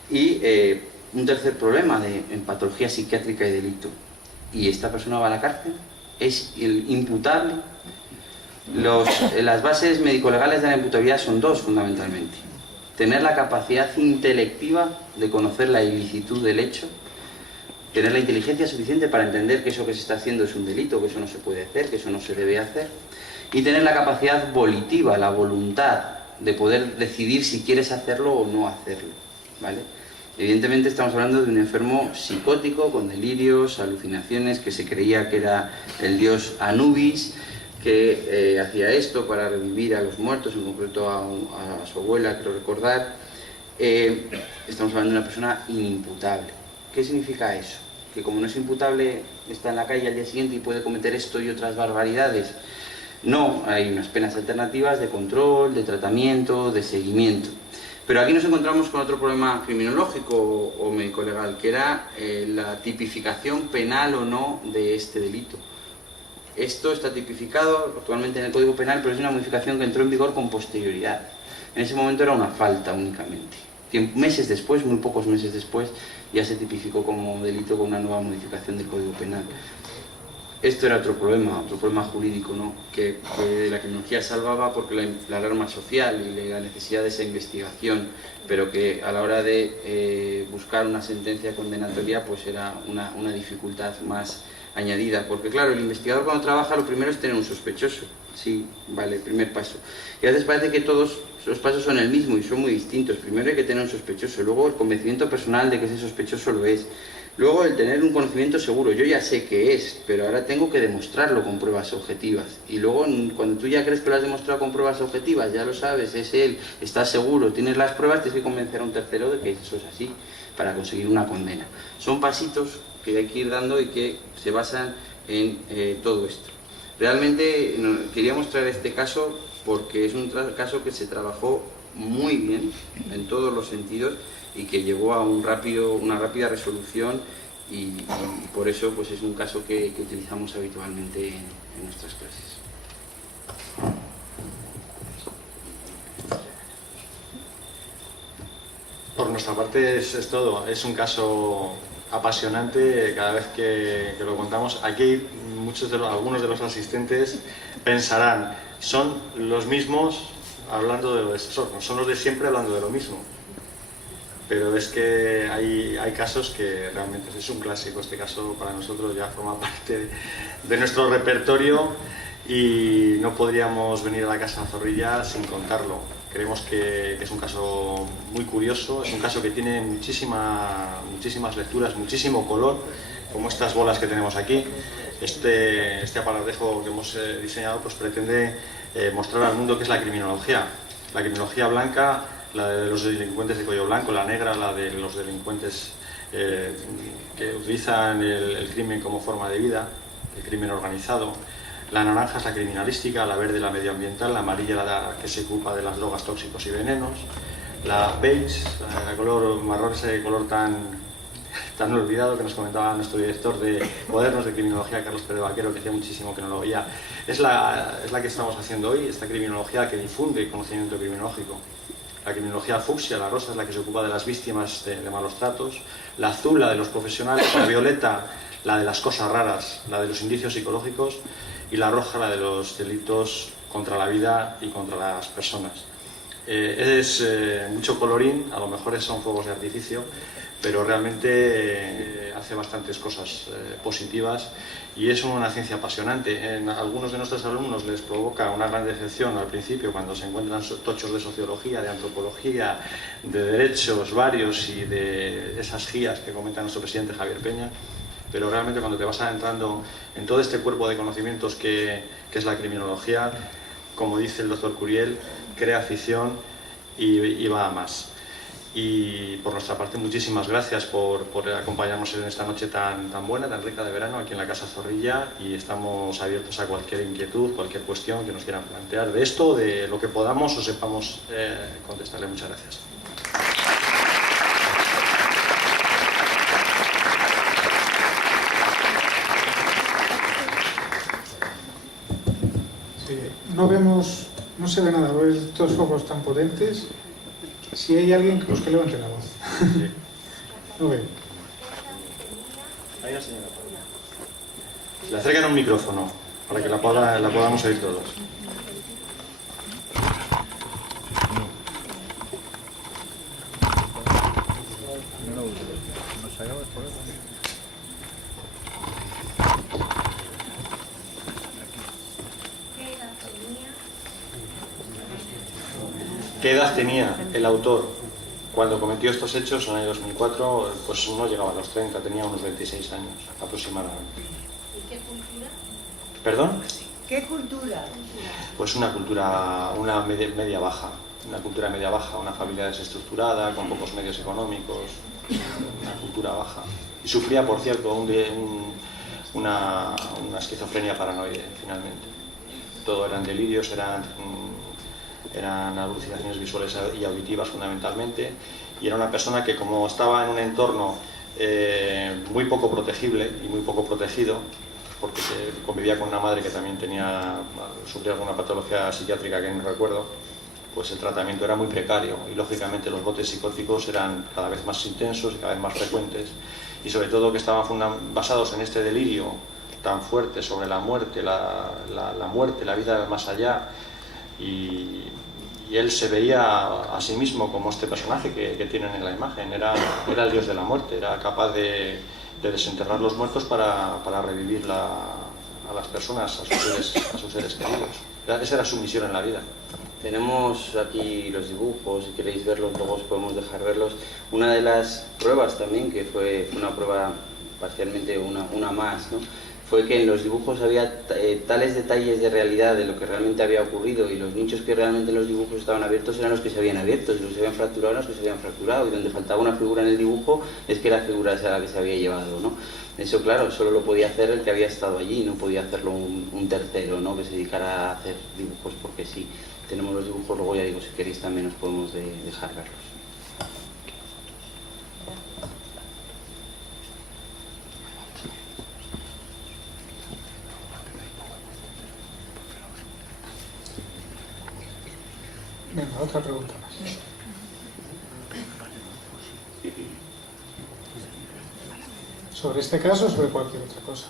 Y un tercer problema en patología psiquiátrica y delito: ¿y esta persona va a la cárcel? ¿Es imputable? Las bases médico-legales de la imputabilidad son dos, fundamentalmente: tener la capacidad intelectiva de conocer la ilicitud del hecho, tener la inteligencia suficiente para entender que eso que se está haciendo es un delito, que eso no se puede hacer, que eso no se debe hacer, y tener la capacidad volitiva, la voluntad de poder decidir si quieres hacerlo o no hacerlo, ¿vale? Evidentemente estamos hablando de un enfermo psicótico, con delirios, alucinaciones, que se creía que era el dios Anubis, que hacía esto para revivir a los muertos, en concreto a su abuela, creo recordar. Estamos hablando de una persona inimputable. ¿Qué significa eso? Que como no es imputable, está en la calle al día siguiente y puede cometer esto y otras barbaridades. No, hay unas penas alternativas de control, de tratamiento, de seguimiento. Pero aquí nos encontramos con otro problema criminológico o médico-legal, que era la tipificación penal o no de este delito. Esto está tipificado actualmente en el Código Penal, pero es una modificación que entró en vigor con posterioridad. En ese momento era una falta únicamente. Meses después, muy pocos meses después, ya se tipificó como delito con una nueva modificación del Código Penal. Esto era otro problema jurídico, ¿no? que la criminología salvaba porque la alarma social y la necesidad de esa investigación, pero que a la hora de buscar una sentencia condenatoria pues era una dificultad más añadida, porque claro, el investigador cuando trabaja lo primero es tener un sospechoso. Sí, vale, el primer paso. Y a veces parece que todos los pasos son el mismo y son muy distintos. Primero hay que tener un sospechoso, luego el convencimiento personal de que ese sospechoso lo es. Luego el tener un conocimiento seguro: yo ya sé qué es, pero ahora tengo que demostrarlo con pruebas objetivas. Y luego, cuando tú ya crees que lo has demostrado con pruebas objetivas, ya lo sabes, es él, estás seguro, tienes las pruebas, tienes que convencer a un tercero de que eso es así, para conseguir una condena. Son pasitos que hay que ir dando y que se basan en todo esto. Realmente quería mostrar este caso porque es un caso que se trabajó muy bien en todos los sentidos y que llevó a una rápida resolución, y por eso pues es un caso que utilizamos habitualmente en nuestras clases. Por nuestra parte es todo. Es un caso apasionante cada vez que lo contamos. Aquí algunos de los asistentes pensarán: son los mismos hablando de lo de son los de siempre hablando de lo mismo. Pero es que hay casos que realmente es un clásico. Este caso para nosotros ya forma parte de nuestro repertorio y no podríamos venir a la Casa Zorrilla sin contarlo. Creemos que es un caso muy curioso, es un caso que tiene muchísimas lecturas, muchísimo color, como estas bolas que tenemos aquí. Este aparatejo que hemos diseñado pues pretende mostrar al mundo qué es la criminología. La criminología blanca la de los delincuentes de cuello blanco, la negra, la de los delincuentes que utilizan el crimen como forma de vida, el crimen organizado. La naranja es la criminalística, la verde la medioambiental, la amarilla la que se ocupa de las drogas, tóxicos y venenos, la beige, la color marrón, ese color tan olvidado que nos comentaba nuestro director de Cuadernos de Criminología, Carlos Pérez Vaquero, que hacía muchísimo que no lo oía. Es la que estamos haciendo hoy, esta criminología que difunde conocimiento criminológico. La criminología fucsia, la rosa, es la que se ocupa de las víctimas de malos tratos, la azul, la de los profesionales, la violeta, la de las cosas raras, la de los indicios psicológicos, y la roja, la de los delitos contra la vida y contra las personas. Es mucho colorín, a lo mejor son fuegos de artificio, pero realmente hace bastantes cosas positivas y es una ciencia apasionante. En algunos de nuestros alumnos les provoca una gran decepción al principio cuando se encuentran tochos de sociología, de antropología, de derechos varios y de esas guías que comenta nuestro presidente Javier Peña, pero realmente cuando te vas adentrando en todo este cuerpo de conocimientos que es la criminología, como dice el doctor Curiel, crea afición y va a más. Y por nuestra parte, muchísimas gracias por acompañarnos en esta noche tan buena, tan rica de verano aquí en la Casa Zorrilla, y estamos abiertos a cualquier inquietud, cualquier cuestión que nos quieran plantear de esto, de lo que podamos o sepamos contestarle. Muchas gracias. Sí, no se ve nada, ¿ves? Estos focos tan potentes. Si hay alguien, pues que levante la voz. Sí. No veo. Ahí la señora. Le acercan un micrófono para que la podamos oír todos. ¿Qué edad tenía el autor cuando cometió estos hechos en el año 2004? Pues no llegaba a los 30, tenía unos 26 años aproximadamente. ¿Y qué cultura? ¿Perdón? ¿Qué cultura? Pues una cultura, una media baja, una familia desestructurada, con pocos medios económicos, una cultura baja. Y sufría, por cierto, una esquizofrenia paranoide, finalmente. Todo eran delirios, eran alucinaciones visuales y auditivas fundamentalmente, y era una persona que, como estaba en un entorno muy poco protegible y muy poco protegido, porque convivía con una madre que también sufría alguna patología psiquiátrica que no recuerdo, pues el tratamiento era muy precario y lógicamente los brotes psicóticos eran cada vez más intensos y cada vez más frecuentes, y sobre todo que estaban basados en este delirio tan fuerte sobre la muerte, la vida más allá. Y él se veía a sí mismo como este personaje que tienen en la imagen. Era el dios de la muerte, era capaz de desenterrar los muertos para revivir a las personas, a sus seres queridos. Esa era su misión en la vida. Tenemos aquí los dibujos, si queréis verlos luego os podemos dejar verlos. Una de las pruebas también, que fue una prueba parcialmente una más, ¿no?, fue que en los dibujos había tales detalles de realidad de lo que realmente había ocurrido, y los nichos que realmente en los dibujos estaban abiertos eran los que se habían abierto, y los que se habían fracturado eran los que se habían fracturado, y donde faltaba una figura en el dibujo es que la figura esa la que se había llevado, ¿no? Eso, claro, solo lo podía hacer el que había estado allí, no podía hacerlo un tercero, ¿no?, que se dedicara a hacer dibujos porque sí. Tenemos los dibujos, luego ya digo, si queréis también os podemos dejar verlos. Venga, otra pregunta más. ¿Sobre este caso o sobre cualquier otra cosa?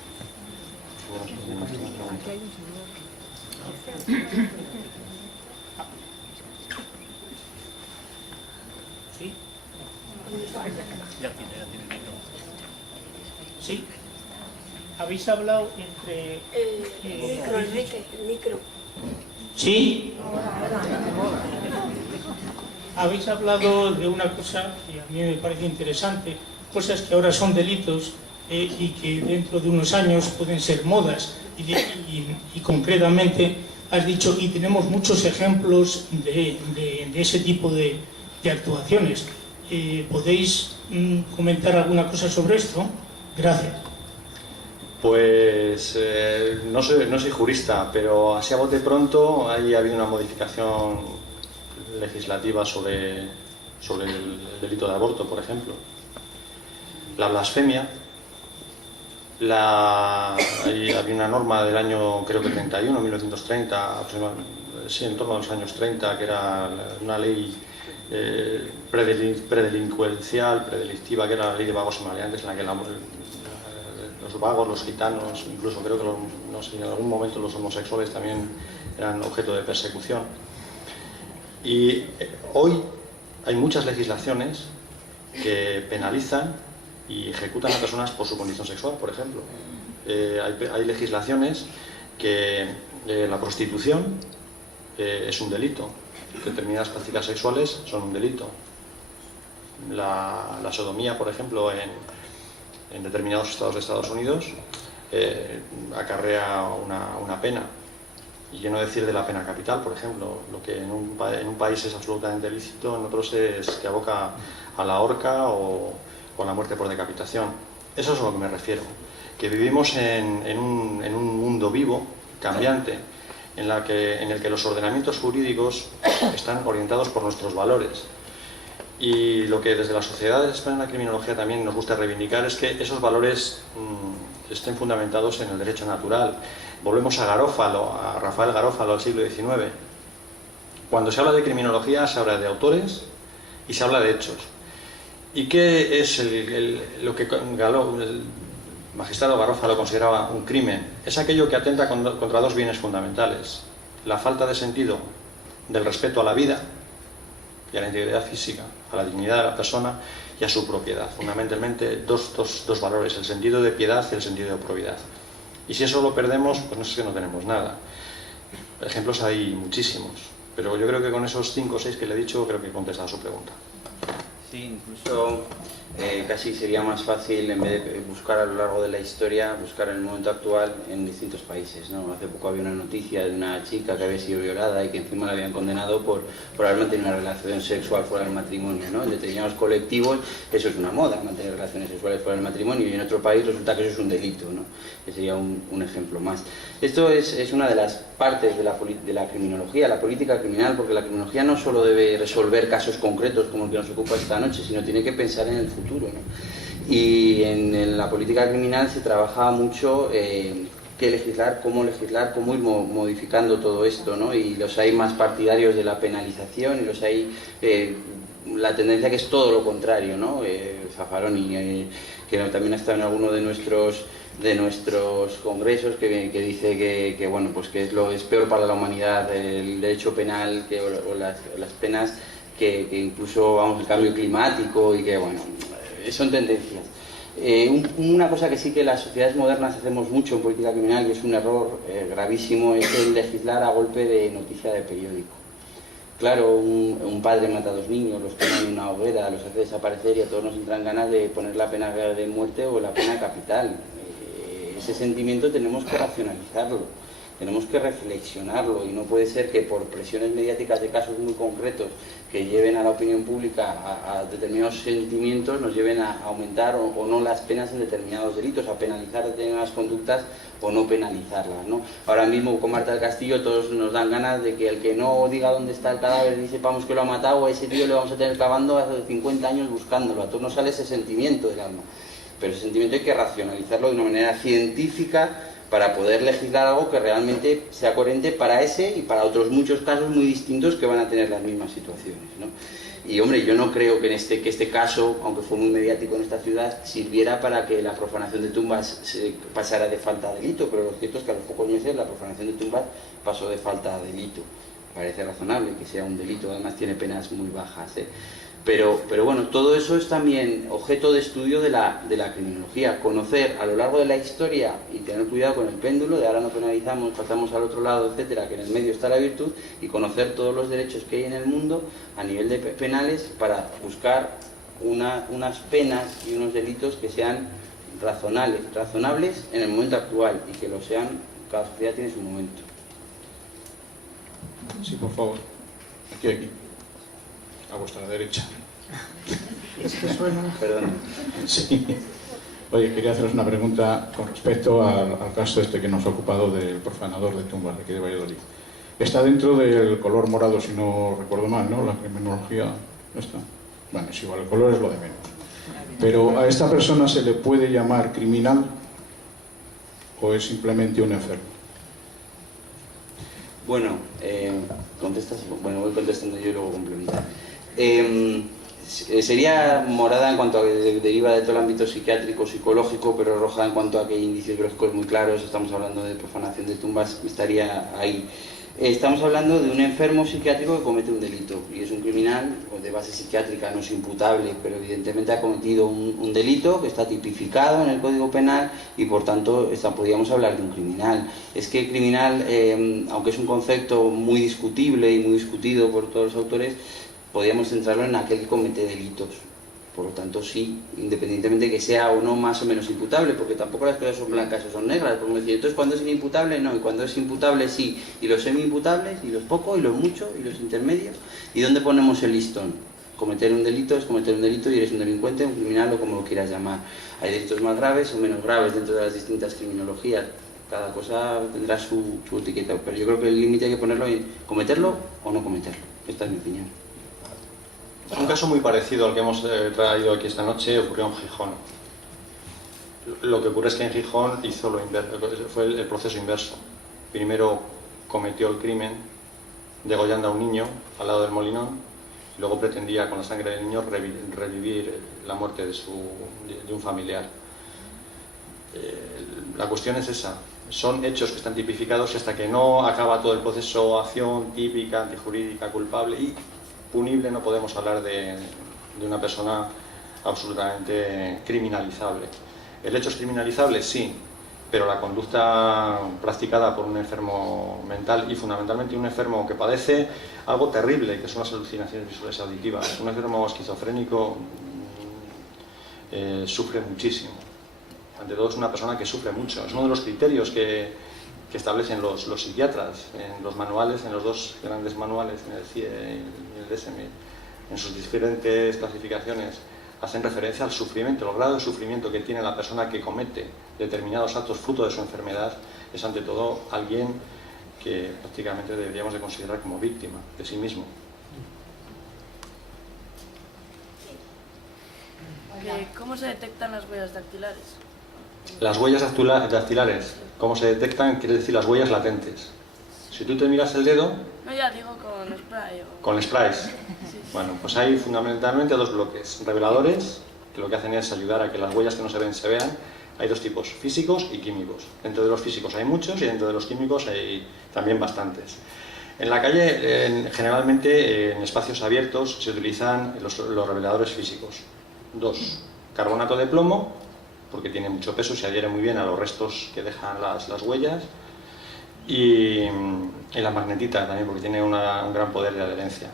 ¿Sí? ¿Sí? ¿Habéis hablado entre... el micro. ¿Sí? Habéis hablado de una cosa que a mí me parece interesante, cosas que ahora son delitos y que dentro de unos años pueden ser modas, y concretamente has dicho, y tenemos muchos ejemplos de ese tipo de de actuaciones. ¿Podéis comentar alguna cosa sobre esto? Gracias. Pues no soy jurista, pero así a bote pronto ha habido una modificación legislativa sobre el delito de aborto, por ejemplo. La blasfemia, había una norma del año, creo que 31, 1930, sí, en torno a los años 30, que era una ley predelincuencial, predelictiva, que era la ley de vagos y maleantes, en la que los vagos, los gitanos, incluso creo que no sé, en algún momento los homosexuales también eran objeto de persecución. Y hoy hay muchas legislaciones que penalizan y ejecutan a personas por su condición sexual, por ejemplo. Hay legislaciones que la prostitución es un delito, determinadas prácticas sexuales son un delito. La sodomía, por ejemplo, en determinados estados de Estados Unidos acarrea una pena. Y yo no decir de la pena capital, por ejemplo, lo que en un país es absolutamente ilícito, en otros que aboca a la horca o a la muerte por decapitación. Eso es a lo que me refiero, que vivimos en un mundo vivo, cambiante, en el que los ordenamientos jurídicos están orientados por nuestros valores. Y lo que desde la Sociedad Española de Criminología también nos gusta reivindicar es que esos valores estén fundamentados en el derecho natural. Volvemos a Rafael Garófalo, al siglo XIX. Cuando se habla de criminología se habla de autores y se habla de hechos. ¿Y qué es lo que el magistrado Garófalo consideraba un crimen? Es aquello que atenta contra dos bienes fundamentales: la falta de sentido del respeto a la vida y a la integridad física, a la dignidad de la persona y a su propiedad. Fundamentalmente dos valores, el sentido de piedad y el sentido de probidad. Y si eso lo perdemos, pues no es que no tenemos nada. Ejemplos hay muchísimos, pero yo creo que con esos 5 o 6 que le he dicho, creo que he contestado su pregunta. Sí, incluso casi sería más fácil, en vez de buscar a lo largo de la historia, buscar en el momento actual en distintos países, ¿no? Hace poco había una noticia de una chica que había sido violada y que encima la habían condenado por haber mantenido una relación sexual fuera del matrimonio, ¿no? En determinados colectivos eso es una moda, mantener relaciones sexuales fuera del matrimonio, y en otro país resulta que eso es un delito, ¿no? Que sería un ejemplo más. Esto es una de las partes de la criminología, la política criminal, porque la criminología no solo debe resolver casos concretos como el que nos ocupa esta noche, sino tiene que pensar en el futuro, ¿no? Y en la política criminal se trabaja mucho qué legislar, cómo ir modificando todo esto, ¿no? Y los hay más partidarios de la penalización y los hay la tendencia que es todo lo contrario, ¿no? Zaffaroni, que también ha estado en alguno de nuestros congresos, que dice que bueno, pues que es peor para la humanidad el derecho penal o las penas que incluso, vamos, el cambio climático, y que bueno, son tendencias. Una cosa que sí que las sociedades modernas hacemos mucho en política criminal, y es un error gravísimo, es el legislar a golpe de noticia de periódico. Claro, un padre mata a 2 niños, los quema en una hoguera, los hace desaparecer, y a todos nos entran ganas de poner la pena de muerte o la pena capital. Ese sentimiento tenemos que racionalizarlo, tenemos que reflexionarlo, y no puede ser que por presiones mediáticas de casos muy concretos que lleven a la opinión pública a determinados sentimientos nos lleven a aumentar o no las penas en determinados delitos, a penalizar determinadas conductas o no penalizarlas, ¿no? Ahora mismo con Marta del Castillo todos nos dan ganas de que el que no diga dónde está el cadáver ni sepamos que lo ha matado, a ese tío le vamos a tener cavando hace 50 años buscándolo. A todos nos sale ese sentimiento del alma, pero ese sentimiento hay que racionalizarlo de una manera científica para poder legislar algo que realmente sea coherente para ese y para otros muchos casos muy distintos que van a tener las mismas situaciones, ¿no? Y hombre, yo no creo que este caso, aunque fue muy mediático en esta ciudad, sirviera para que la profanación de tumbas se pasara de falta a delito, pero lo cierto es que a los pocos meses la profanación de tumbas pasó de falta a delito. Parece razonable que sea un delito, además tiene penas muy bajas, ¿eh? Pero bueno, todo eso es también objeto de estudio de la criminología. Conocer a lo largo de la historia y tener cuidado con el péndulo, de ahora no penalizamos, pasamos al otro lado, etcétera, que en el medio está la virtud, y conocer todos los derechos que hay en el mundo a nivel de penales para buscar unas penas y unos delitos que sean razonables en el momento actual, y que lo sean, cada sociedad tiene su momento. Sí, por favor. Aquí. a vuestra derecha. Es que suena... Perdón. Sí. Oye, quería haceros una pregunta con respecto al caso este que nos ha ocupado del profanador de tumbas de aquí de Valladolid. Está dentro del color morado, si no recuerdo mal, ¿no? La criminología no está. Bueno, es igual, el color es lo de menos. Pero ¿a esta persona se le puede llamar criminal o es simplemente un enfermo? Bueno, ¿contestas? Bueno, voy contestando yo y luego complemento. Sería morada en cuanto a que deriva de todo el ámbito psiquiátrico, psicológico, pero roja en cuanto a que hay indicios biológicos muy claros. Estamos hablando de profanación de tumbas, estaría ahí. Estamos hablando de un enfermo psiquiátrico que comete un delito y es un criminal de base psiquiátrica, no es imputable, pero evidentemente ha cometido un delito que está tipificado en el Código Penal y por tanto podríamos hablar de un criminal. Es que criminal, aunque es un concepto muy discutible y muy discutido por todos los autores, podríamos centrarlo en aquel que comete delitos. Por lo tanto, sí, independientemente de que sea o no más o menos imputable, porque tampoco las cosas son blancas o son negras. Porque me decía, entonces, ¿cuándo es inimputable? No, y cuando es imputable, sí. Y los semi-imputables, y los pocos, y los muchos, y los intermedios. ¿Y dónde ponemos el listón? Cometer un delito es cometer un delito y eres un delincuente, un criminal o como lo quieras llamar. Hay delitos más graves o menos graves dentro de las distintas criminologías. Cada cosa tendrá su etiqueta, pero yo creo que el límite hay que ponerlo en cometerlo o no cometerlo. Esta es mi opinión. Un caso muy parecido al que hemos traído aquí esta noche ocurrió en Gijón. Lo que ocurre es que en Gijón hizo lo inverso, fue el proceso inverso. Primero cometió el crimen degollando a un niño al lado del Molinón y luego pretendía con la sangre del niño revivir la muerte de un familiar. La cuestión es esa. Son hechos que están tipificados y hasta que no acaba todo el proceso, acción típica, antijurídica, culpable y punible, no podemos hablar de una persona absolutamente criminalizable. ¿El hecho es criminalizable? Sí, pero la conducta practicada por un enfermo mental y fundamentalmente un enfermo que padece algo terrible, que son las alucinaciones visuales auditivas. Un enfermo esquizofrénico sufre muchísimo. Ante todo es una persona que sufre mucho. Es uno de los criterios que establecen los psiquiatras en los manuales, en los dos grandes manuales, en el CIE y el DSM, en sus diferentes clasificaciones, hacen referencia al sufrimiento, el grado de sufrimiento que tiene la persona que comete determinados actos fruto de su enfermedad. Es ante todo alguien que prácticamente deberíamos de considerar como víctima de sí mismo. ¿Cómo se detectan las huellas dactilares? Las huellas dactilares, ¿cómo se detectan? Quiere decir las huellas latentes. Si tú te miras el dedo... No, ya digo con spray. Con sprays. Sí. Bueno, pues hay fundamentalmente dos bloques. Reveladores, que lo que hacen es ayudar a que las huellas que no se ven se vean. Hay dos tipos, físicos y químicos. Dentro de los físicos hay muchos y dentro de los químicos hay también bastantes. En la calle, generalmente en espacios abiertos, se utilizan los reveladores físicos. Dos, carbonato de plomo, porque tiene mucho peso, se adhiere muy bien a los restos que dejan las huellas, y la magnetita también, porque tiene un gran poder de adherencia.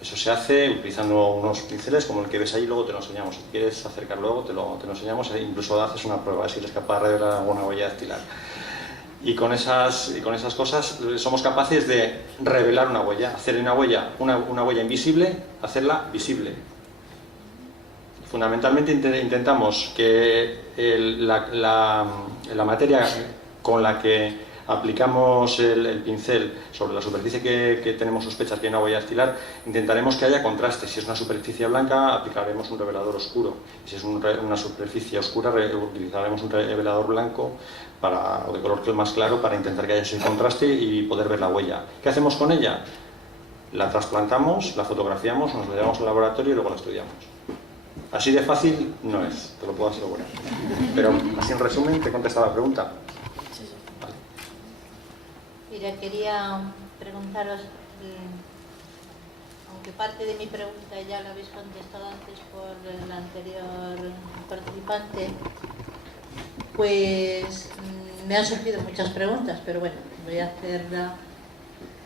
Eso se hace utilizando unos pinceles como el que ves ahí, luego te lo enseñamos. Si quieres acercar luego, te lo enseñamos e incluso haces una prueba, si eres capaz de revelar alguna huella dactilar. Y con esas cosas somos capaces de revelar una huella, hacer una huella invisible, hacerla visible. Fundamentalmente intentamos que la materia con la que aplicamos el pincel sobre la superficie que tenemos sospechas que hay una huella dactilar, intentaremos que haya contraste. Si es una superficie blanca, aplicaremos un revelador oscuro. Y si es una superficie oscura, utilizaremos un revelador blanco o de color más claro para intentar que haya ese contraste y poder ver la huella. ¿Qué hacemos con ella? La trasplantamos, la fotografiamos, nos la llevamos al laboratorio y luego la estudiamos. Así de fácil no es, te lo puedo asegurar. Pero así en resumen, te contesta la pregunta. Vale. Mira, quería preguntaros, aunque parte de mi pregunta ya la habéis contestado antes por el anterior participante, pues me han surgido muchas preguntas, pero bueno, voy a hacerla.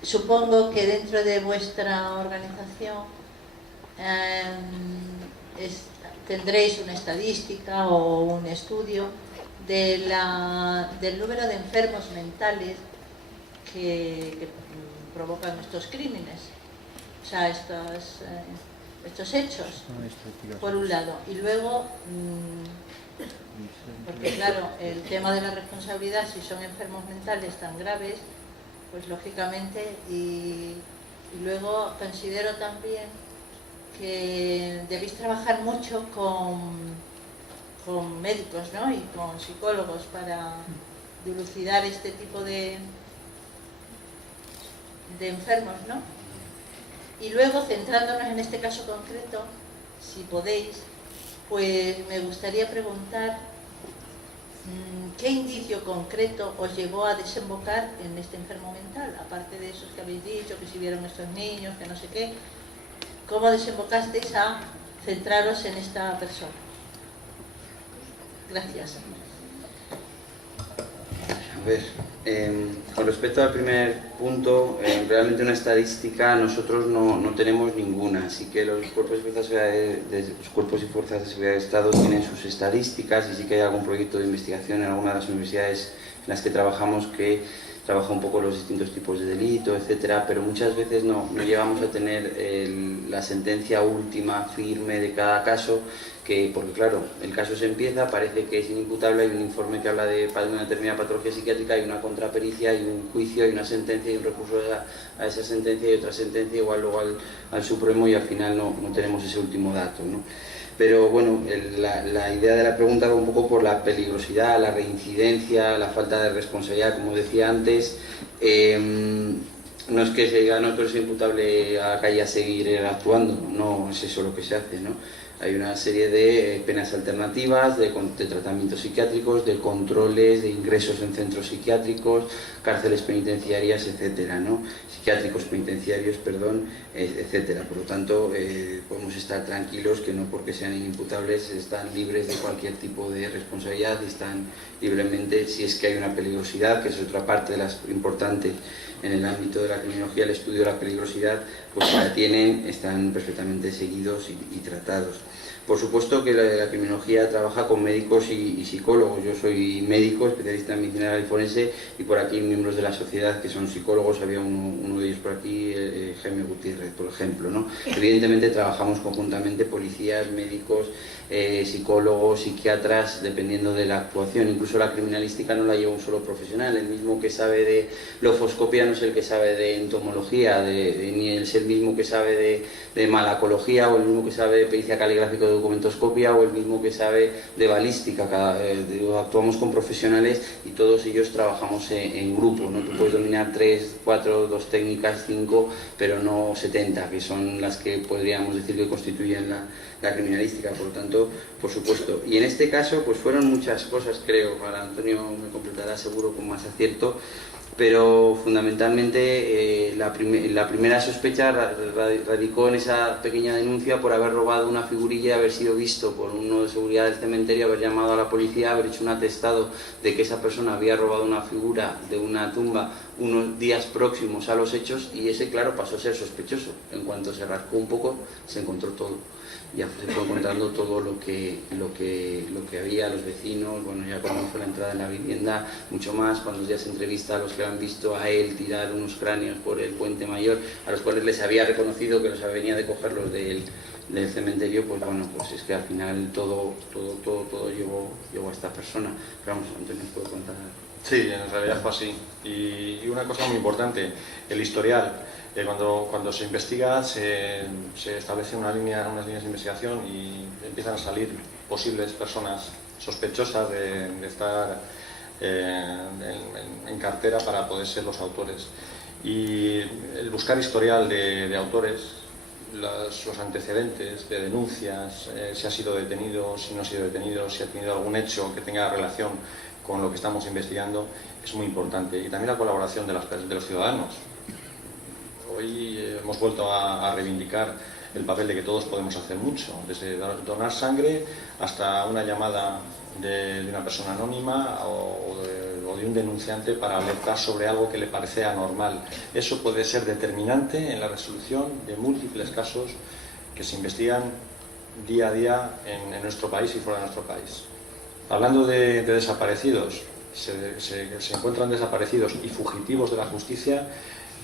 Supongo que dentro de vuestra organización tendréis una estadística o un estudio del número de enfermos mentales que provocan estos crímenes. sea, estos hechos, por un lado. Y luego, porque claro, el tema de la responsabilidad, si son enfermos mentales tan graves, pues lógicamente, y luego considero también que debéis trabajar mucho con médicos, ¿no? Y con psicólogos para dilucidar este tipo de enfermos, ¿no? Y luego, centrándonos en este caso concreto, si podéis, pues me gustaría preguntar ¿qué indicio concreto os llevó a desembocar en este enfermo mental? Aparte de esos que habéis dicho, que si vieron estos niños, que no sé qué, ¿cómo desembocasteis a centraros en esta persona? Gracias. A ver, con respecto al primer punto, realmente una estadística nosotros no tenemos ninguna, así que los cuerpos y fuerzas de seguridad de Estado tienen sus estadísticas y sí que hay algún proyecto de investigación en alguna de las universidades en las que trabajamos que trabaja un poco los distintos tipos de delito, etcétera, pero muchas veces no llegamos a tener la sentencia última, firme de cada caso, porque claro, el caso se empieza, parece que es inimputable, hay un informe que habla de una determinada patología psiquiátrica, hay una contrapericia, hay un juicio, hay una sentencia y un recurso a esa sentencia y otra sentencia igual luego al Supremo y al final no tenemos ese último dato, ¿no? Pero bueno, la idea de la pregunta va un poco por la peligrosidad, la reincidencia, la falta de responsabilidad, como decía antes. No es que se diga, no, tú eres imputable a la calle a seguir actuando, no es eso lo que se hace, ¿no? Hay una serie de penas alternativas, de tratamientos psiquiátricos, de controles, de ingresos en centros psiquiátricos, cárceles penitenciarias, etcétera, ¿no? Psiquiátricos penitenciarios, perdón, etcétera. Por lo tanto, podemos estar tranquilos que no porque sean inimputables están libres de cualquier tipo de responsabilidad y están libremente, si es que hay una peligrosidad, que es otra parte de las importantes en el ámbito de la criminología, el estudio de la peligrosidad, pues si la tienen, están perfectamente seguidos y tratados. Por supuesto que la criminología trabaja con médicos y psicólogos. Yo soy médico, especialista en medicina legal y forense, y por aquí miembros de la sociedad que son psicólogos, había uno de ellos por aquí, Jaime Gutiérrez, por ejemplo, ¿no? Evidentemente trabajamos conjuntamente policías, médicos, psicólogos, psiquiatras, dependiendo de la actuación. Incluso la criminalística no la lleva un solo profesional, el mismo que sabe de lofoscopia no es el que sabe de entomología, ni es el mismo que sabe de malacología, o el mismo que sabe de pericia caligráfica de documentoscopia, o el mismo que sabe de balística. Actuamos con profesionales y todos ellos trabajamos en grupo, ¿no? Tú puedes dominar 3, 4, 2 técnicas, 5, pero no 70, que son las que podríamos decir que constituyen la criminalística. Por lo tanto, por supuesto. Y en este caso, pues fueron muchas cosas, creo. Para Antonio me completará seguro con más acierto, pero fundamentalmente la primera sospecha radicó en esa pequeña denuncia por haber robado una figurilla, haber sido visto por uno de seguridad del cementerio, haber llamado a la policía, haber hecho un atestado de que esa persona había robado una figura de una tumba unos días próximos a los hechos, y ese, claro, pasó a ser sospechoso. En cuanto se rascó un poco, se encontró todo. Ya se fue encontrando todo lo que había, los vecinos, bueno, ya cuando fue la entrada en la vivienda, mucho más, cuando ya se entrevista a los que han visto a él tirar unos cráneos por el Puente Mayor, a los cuales les había reconocido que los venía de cogerlos del cementerio, pues bueno, pues es que al final todo llegó a esta persona. Pero vamos, Antonio, ¿nos puede contar? Sí, en realidad fue así. Y una cosa muy importante, el historial. Cuando se investiga, se establece unas líneas de investigación y empiezan a salir posibles personas sospechosas de estar en cartera para poder ser los autores. Y el buscar historial de autores, los antecedentes de denuncias, si ha sido detenido, si no ha sido detenido, si ha tenido algún hecho que tenga relación con lo que estamos investigando, es muy importante. Y también la colaboración de los ciudadanos. Hoy hemos vuelto a reivindicar el papel de que todos podemos hacer mucho, desde donar sangre hasta una llamada de una persona anónima o de un denunciante para alertar sobre algo que le parece anormal. Eso puede ser determinante en la resolución de múltiples casos que se investigan día a día en nuestro país y fuera de nuestro país. Hablando de desaparecidos, se encuentran desaparecidos y fugitivos de la justicia.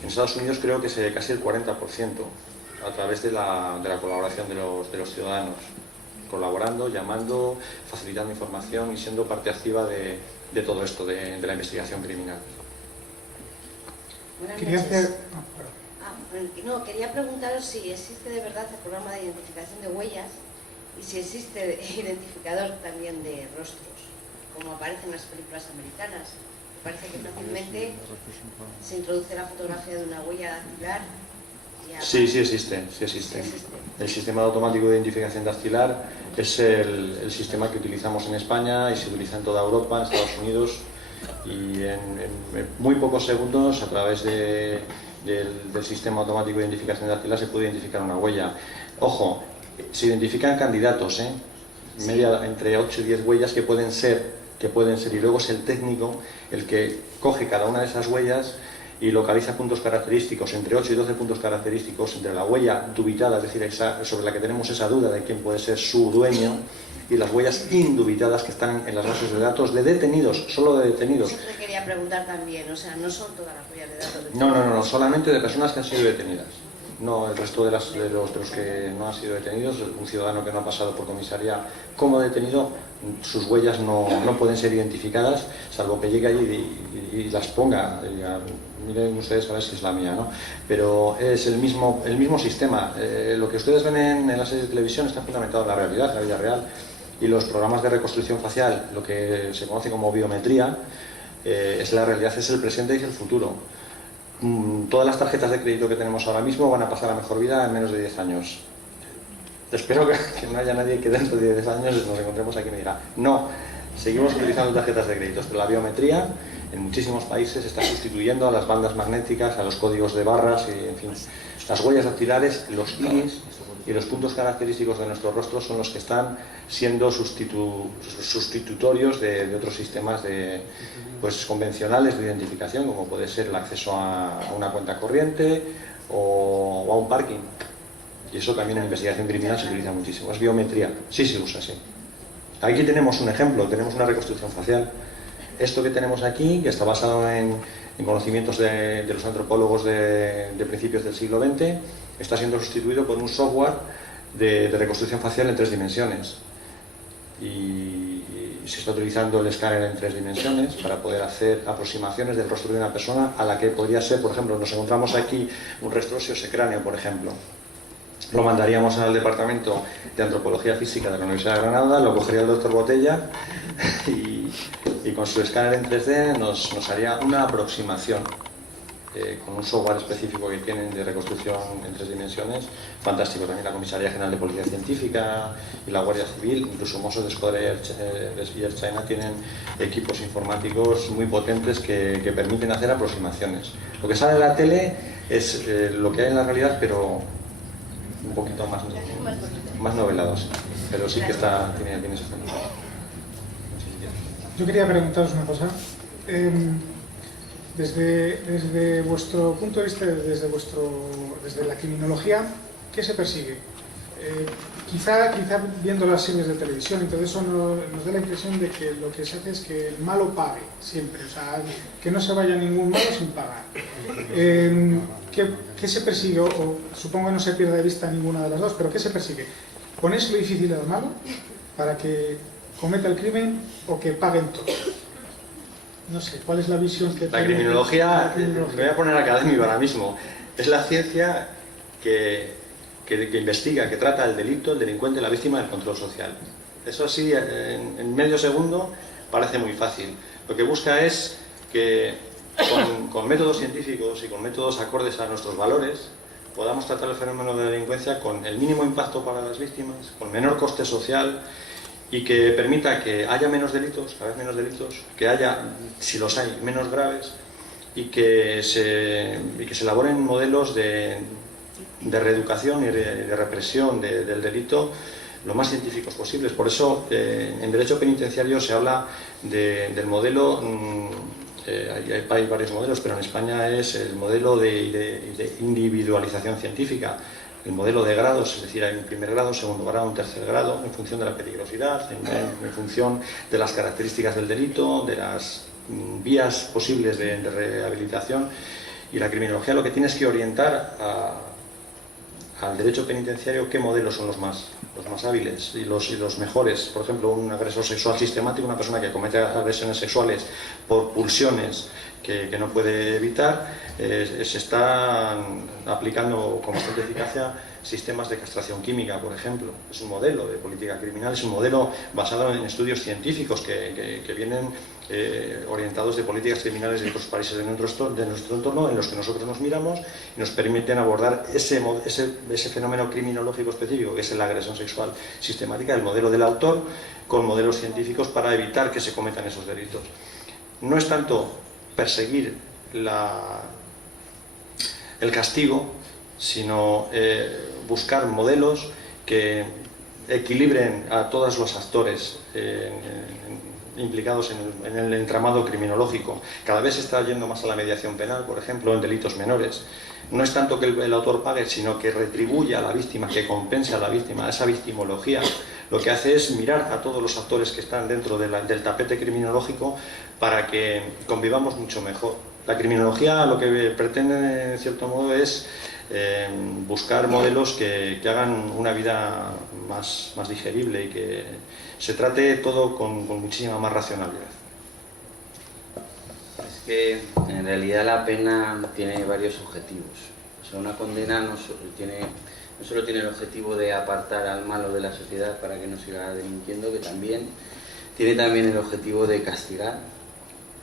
En Estados Unidos creo que es casi el 40% a través de la colaboración de los ciudadanos, colaborando, llamando, facilitando información y siendo parte activa de todo esto, de la investigación criminal. Buenas Quería noches. hacer... No, quería preguntaros si existe de verdad el programa de identificación de huellas y si existe identificador también de rostros, como aparece en las películas americanas. Parece que fácilmente se introduce la fotografía de una huella dactilar. Sí, sí existe. El sistema automático de identificación dactilar es el sistema que utilizamos en España y se utiliza en toda Europa, en Estados Unidos, y en muy pocos segundos, a través del sistema automático de identificación dactilar, se puede identificar una huella. Ojo, se identifican candidatos, entre 8 y 10 huellas que pueden ser, y luego es el técnico el que coge cada una de esas huellas y localiza puntos característicos, entre 8 y 12 puntos característicos entre la huella dubitada, es decir, esa sobre la que tenemos esa duda de quién puede ser su dueño, y las huellas indubitadas que están en las bases de datos de detenidos, solo de detenidos. Siempre quería preguntar también, o sea, no son todas las huellas de datos. No, solamente de personas que han sido detenidas. No, el resto de los que no han sido detenidos, un ciudadano que no ha pasado por comisaría como detenido, sus huellas no pueden ser identificadas, salvo que llegue allí y las ponga. Miren ustedes a ver si es la mía, ¿no? Pero es el mismo sistema. Lo que ustedes ven en las series de televisión está fundamentado en la realidad, en la vida real. Y los programas de reconstrucción facial, lo que se conoce como biometría, es la realidad, es el presente y es el futuro. Todas las tarjetas de crédito que tenemos ahora mismo van a pasar a mejor vida en menos de 10 años. Espero que no haya nadie que dentro de 10 años nos encontremos aquí y me diga, no, seguimos utilizando tarjetas de crédito, pero la biometría en muchísimos países está sustituyendo a las bandas magnéticas, a los códigos de barras, y en fin, las huellas dactilares, los iris y los puntos característicos de nuestro rostro son los que están siendo sustitutorios de otros sistemas convencionales de identificación, como puede ser el acceso a una cuenta corriente o a un parking. Y eso también en investigación criminal se utiliza muchísimo. Es biometría, sí se usa, sí. Aquí tenemos un ejemplo, tenemos una reconstrucción facial. Esto que tenemos aquí, que está basado en conocimientos de los antropólogos de principios del siglo XX, está siendo sustituido por un software de reconstrucción facial en 3 dimensiones. Y se está utilizando el escáner en 3 dimensiones para poder hacer aproximaciones del rostro de una persona a la que podría ser, por ejemplo, nos encontramos aquí un rostro óseo-cráneo, por ejemplo. Lo mandaríamos al departamento de antropología física de la Universidad de Granada, lo cogería el doctor Botella y con su escáner en 3D nos haría una aproximación con un software específico que tienen de reconstrucción en 3 dimensiones. Fantástico. También la Comisaría General de Policía Científica y la Guardia Civil, incluso Mossos d'Esquadra y Air China tienen equipos informáticos muy potentes que permiten hacer aproximaciones. Lo que sale en la tele es lo que hay en la realidad, pero un poquito más novelados, pero sí que tiene ese efecto. Yo quería preguntaros una cosa. Desde vuestro punto de vista, desde la criminología, ¿qué se persigue? Quizá viendo las series de televisión y todo eso nos da la impresión de que lo que se hace es que el malo pague siempre, o sea, que no se vaya ningún malo sin pagar. ¿Qué se persigue? O supongo que no se pierde de vista ninguna de las dos, pero ¿qué se persigue? ¿Ponérselo difícil al malo para que cometa el crimen o que paguen todos? No sé, ¿cuál es la visión que La criminología, me voy a poner académico ahora mismo, es la ciencia que investiga, que trata el delito, el delincuente, la víctima del control social. Eso así, en medio segundo, parece muy fácil. Lo que busca es que con métodos científicos y con métodos acordes a nuestros valores podamos tratar el fenómeno de la delincuencia con el mínimo impacto para las víctimas, con menor coste social, y que permita que haya menos delitos, cada vez menos delitos, que haya, si los hay, menos graves, y que se elaboren modelos de reeducación y de represión del delito lo más científicos posibles. Por eso, en derecho penitenciario se habla del modelo, hay varios modelos, pero en España es el modelo de individualización científica. El modelo de grados, es decir, hay un primer grado, segundo grado, un tercer grado, en función de la peligrosidad, en función de las características del delito, de las vías posibles de rehabilitación. Y la criminología lo que tiene es que orientar al derecho penitenciario qué modelos son los más hábiles y los mejores. Por ejemplo, un agresor sexual sistemático, una persona que comete agresiones sexuales por pulsiones que no puede evitar, se están aplicando con bastante eficacia sistemas de castración química, por ejemplo. Es un modelo de política criminal, es un modelo basado en estudios científicos que vienen orientados de políticas criminales de otros países de nuestro entorno, en los que nosotros nos miramos y nos permiten abordar ese fenómeno criminológico específico, que es la agresión sexual sistemática, el modelo del autor, con modelos científicos para evitar que se cometan esos delitos. No es tanto perseguir el castigo, sino buscar modelos que equilibren a todos los actores implicados en el entramado criminológico. Cada vez se está yendo más a la mediación penal, por ejemplo, en delitos menores. No es tanto que el autor pague, sino que retribuya a la víctima, que compense a la víctima, esa victimología. Lo que hace es mirar a todos los actores que están dentro del tapete criminológico para que convivamos mucho mejor. La criminología lo que pretende, en cierto modo, es buscar modelos que hagan una vida más digerible y que se trate todo con muchísima más racionalidad. Es que en realidad la pena tiene varios objetivos. O sea, una condena no solo tiene el objetivo de apartar al malo de la sociedad para que no siga delinquiendo, que también tiene también el objetivo de castigar,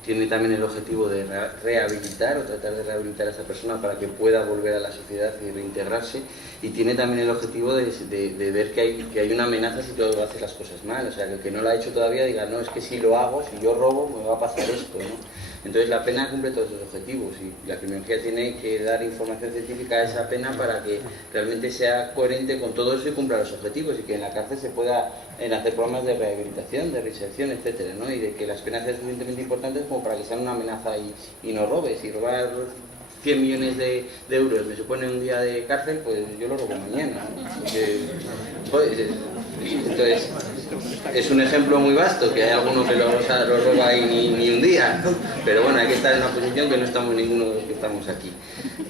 tiene también el objetivo de rehabilitar o tratar de rehabilitar a esa persona para que pueda volver a la sociedad y reintegrarse, y tiene también el objetivo de ver que hay una amenaza si tú haces las cosas mal. O sea, que el que no lo ha hecho todavía diga, no, es que si lo hago, si yo robo, me va a pasar esto, ¿no? Entonces la pena cumple todos esos objetivos y la criminología tiene que dar información científica a esa pena para que realmente sea coherente con todo eso y cumpla los objetivos, y que en la cárcel se pueda hacer programas de rehabilitación, de reinserción, etcétera, ¿no? Y de que las penas sean suficientemente importantes como para que sean una amenaza y no robes. Si robar 100 millones de euros me supone un día de cárcel, pues yo lo robo mañana, ¿no? Entonces, es un ejemplo muy vasto, que hay alguno que lo roba ahí ni un día, ¿no? Pero bueno, hay que estar en una posición que no estamos ninguno de los que estamos aquí.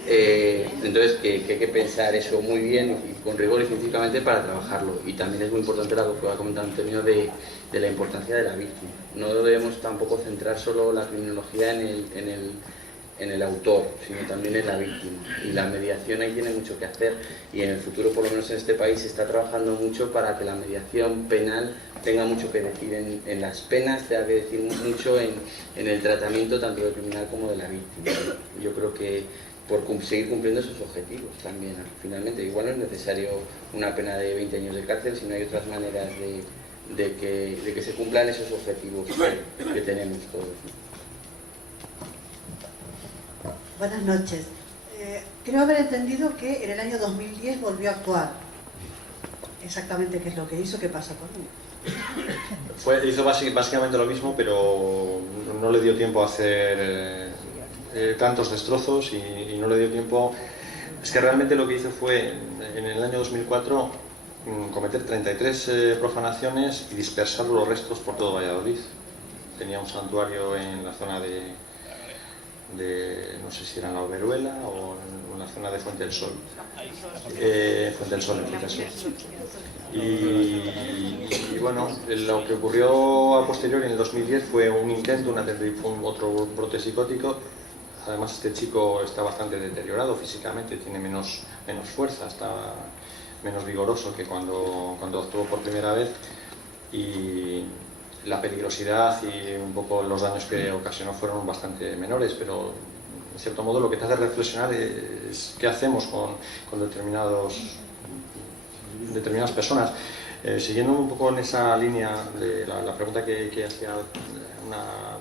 Entonces, que hay que pensar eso muy bien y con rigor y científicamente para trabajarlo. Y también es muy importante lo que ha comentado Antonio de la importancia de la víctima. No debemos tampoco centrar solo la criminología en el autor, sino también en la víctima. Y la mediación ahí tiene mucho que hacer, y en el futuro, por lo menos en este país, se está trabajando mucho para que la mediación penal tenga mucho que decir en las penas, tenga que decir mucho en el tratamiento tanto del criminal como de la víctima. Yo creo que por seguir cumpliendo esos objetivos también, finalmente. Igual no es necesario una pena de 20 años de cárcel, sino hay otras maneras de que se cumplan esos objetivos que tenemos todos. Buenas noches. Creo haber entendido que en el año 2010 volvió a actuar. Exactamente qué es lo que hizo, qué pasa con él. Hizo básicamente lo mismo, pero no le dio tiempo a hacer tantos destrozos y no le dio tiempo. Es que realmente lo que hizo fue, en el año 2004, cometer 33 profanaciones y dispersar los restos por todo Valladolid. Tenía un santuario en la zona de no sé si era en la Oberuela o en la zona de Fuente del Sol. Fuente del Sol, en este caso. Y bueno, lo que ocurrió a posteriori en el 2010 fue un intento, otro brote psicótico. Además, este chico está bastante deteriorado físicamente, tiene menos fuerza, está menos vigoroso que cuando actuó por primera vez, y la peligrosidad y un poco los daños que ocasionó fueron bastante menores, pero en cierto modo lo que te hace reflexionar es qué hacemos con determinadas personas. Siguiendo un poco en esa línea de la pregunta que hacía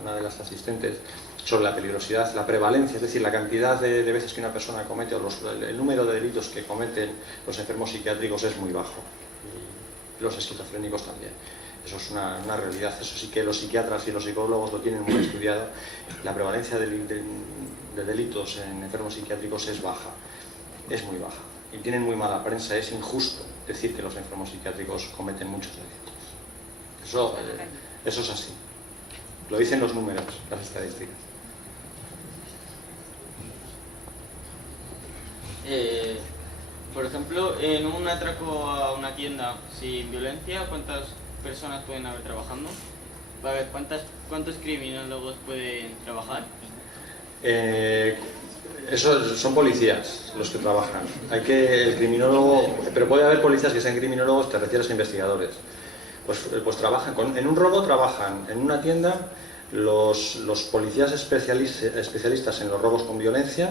una de las asistentes sobre la peligrosidad, la prevalencia, es decir, la cantidad de veces que una persona comete, o el número de delitos que cometen los enfermos psiquiátricos es muy bajo, y los esquizofrénicos también. Eso es una realidad, eso sí que los psiquiatras y los psicólogos lo tienen muy estudiado. La prevalencia de delitos en enfermos psiquiátricos es baja, es muy baja, y tienen muy mala prensa. Es injusto decir que los enfermos psiquiátricos cometen muchos delitos. Eso es así, lo dicen los números, las estadísticas. Por ejemplo, en un atraco a una tienda sin violencia, ¿cuántas personas pueden haber trabajando? A ver, ¿cuántos criminólogos pueden trabajar? Eso son policías los que trabajan. El criminólogo, pero puede haber policías que sean criminólogos, te refieres a investigadores. Pues trabajan, en un robo trabajan en una tienda los policías especialistas en los robos con violencia,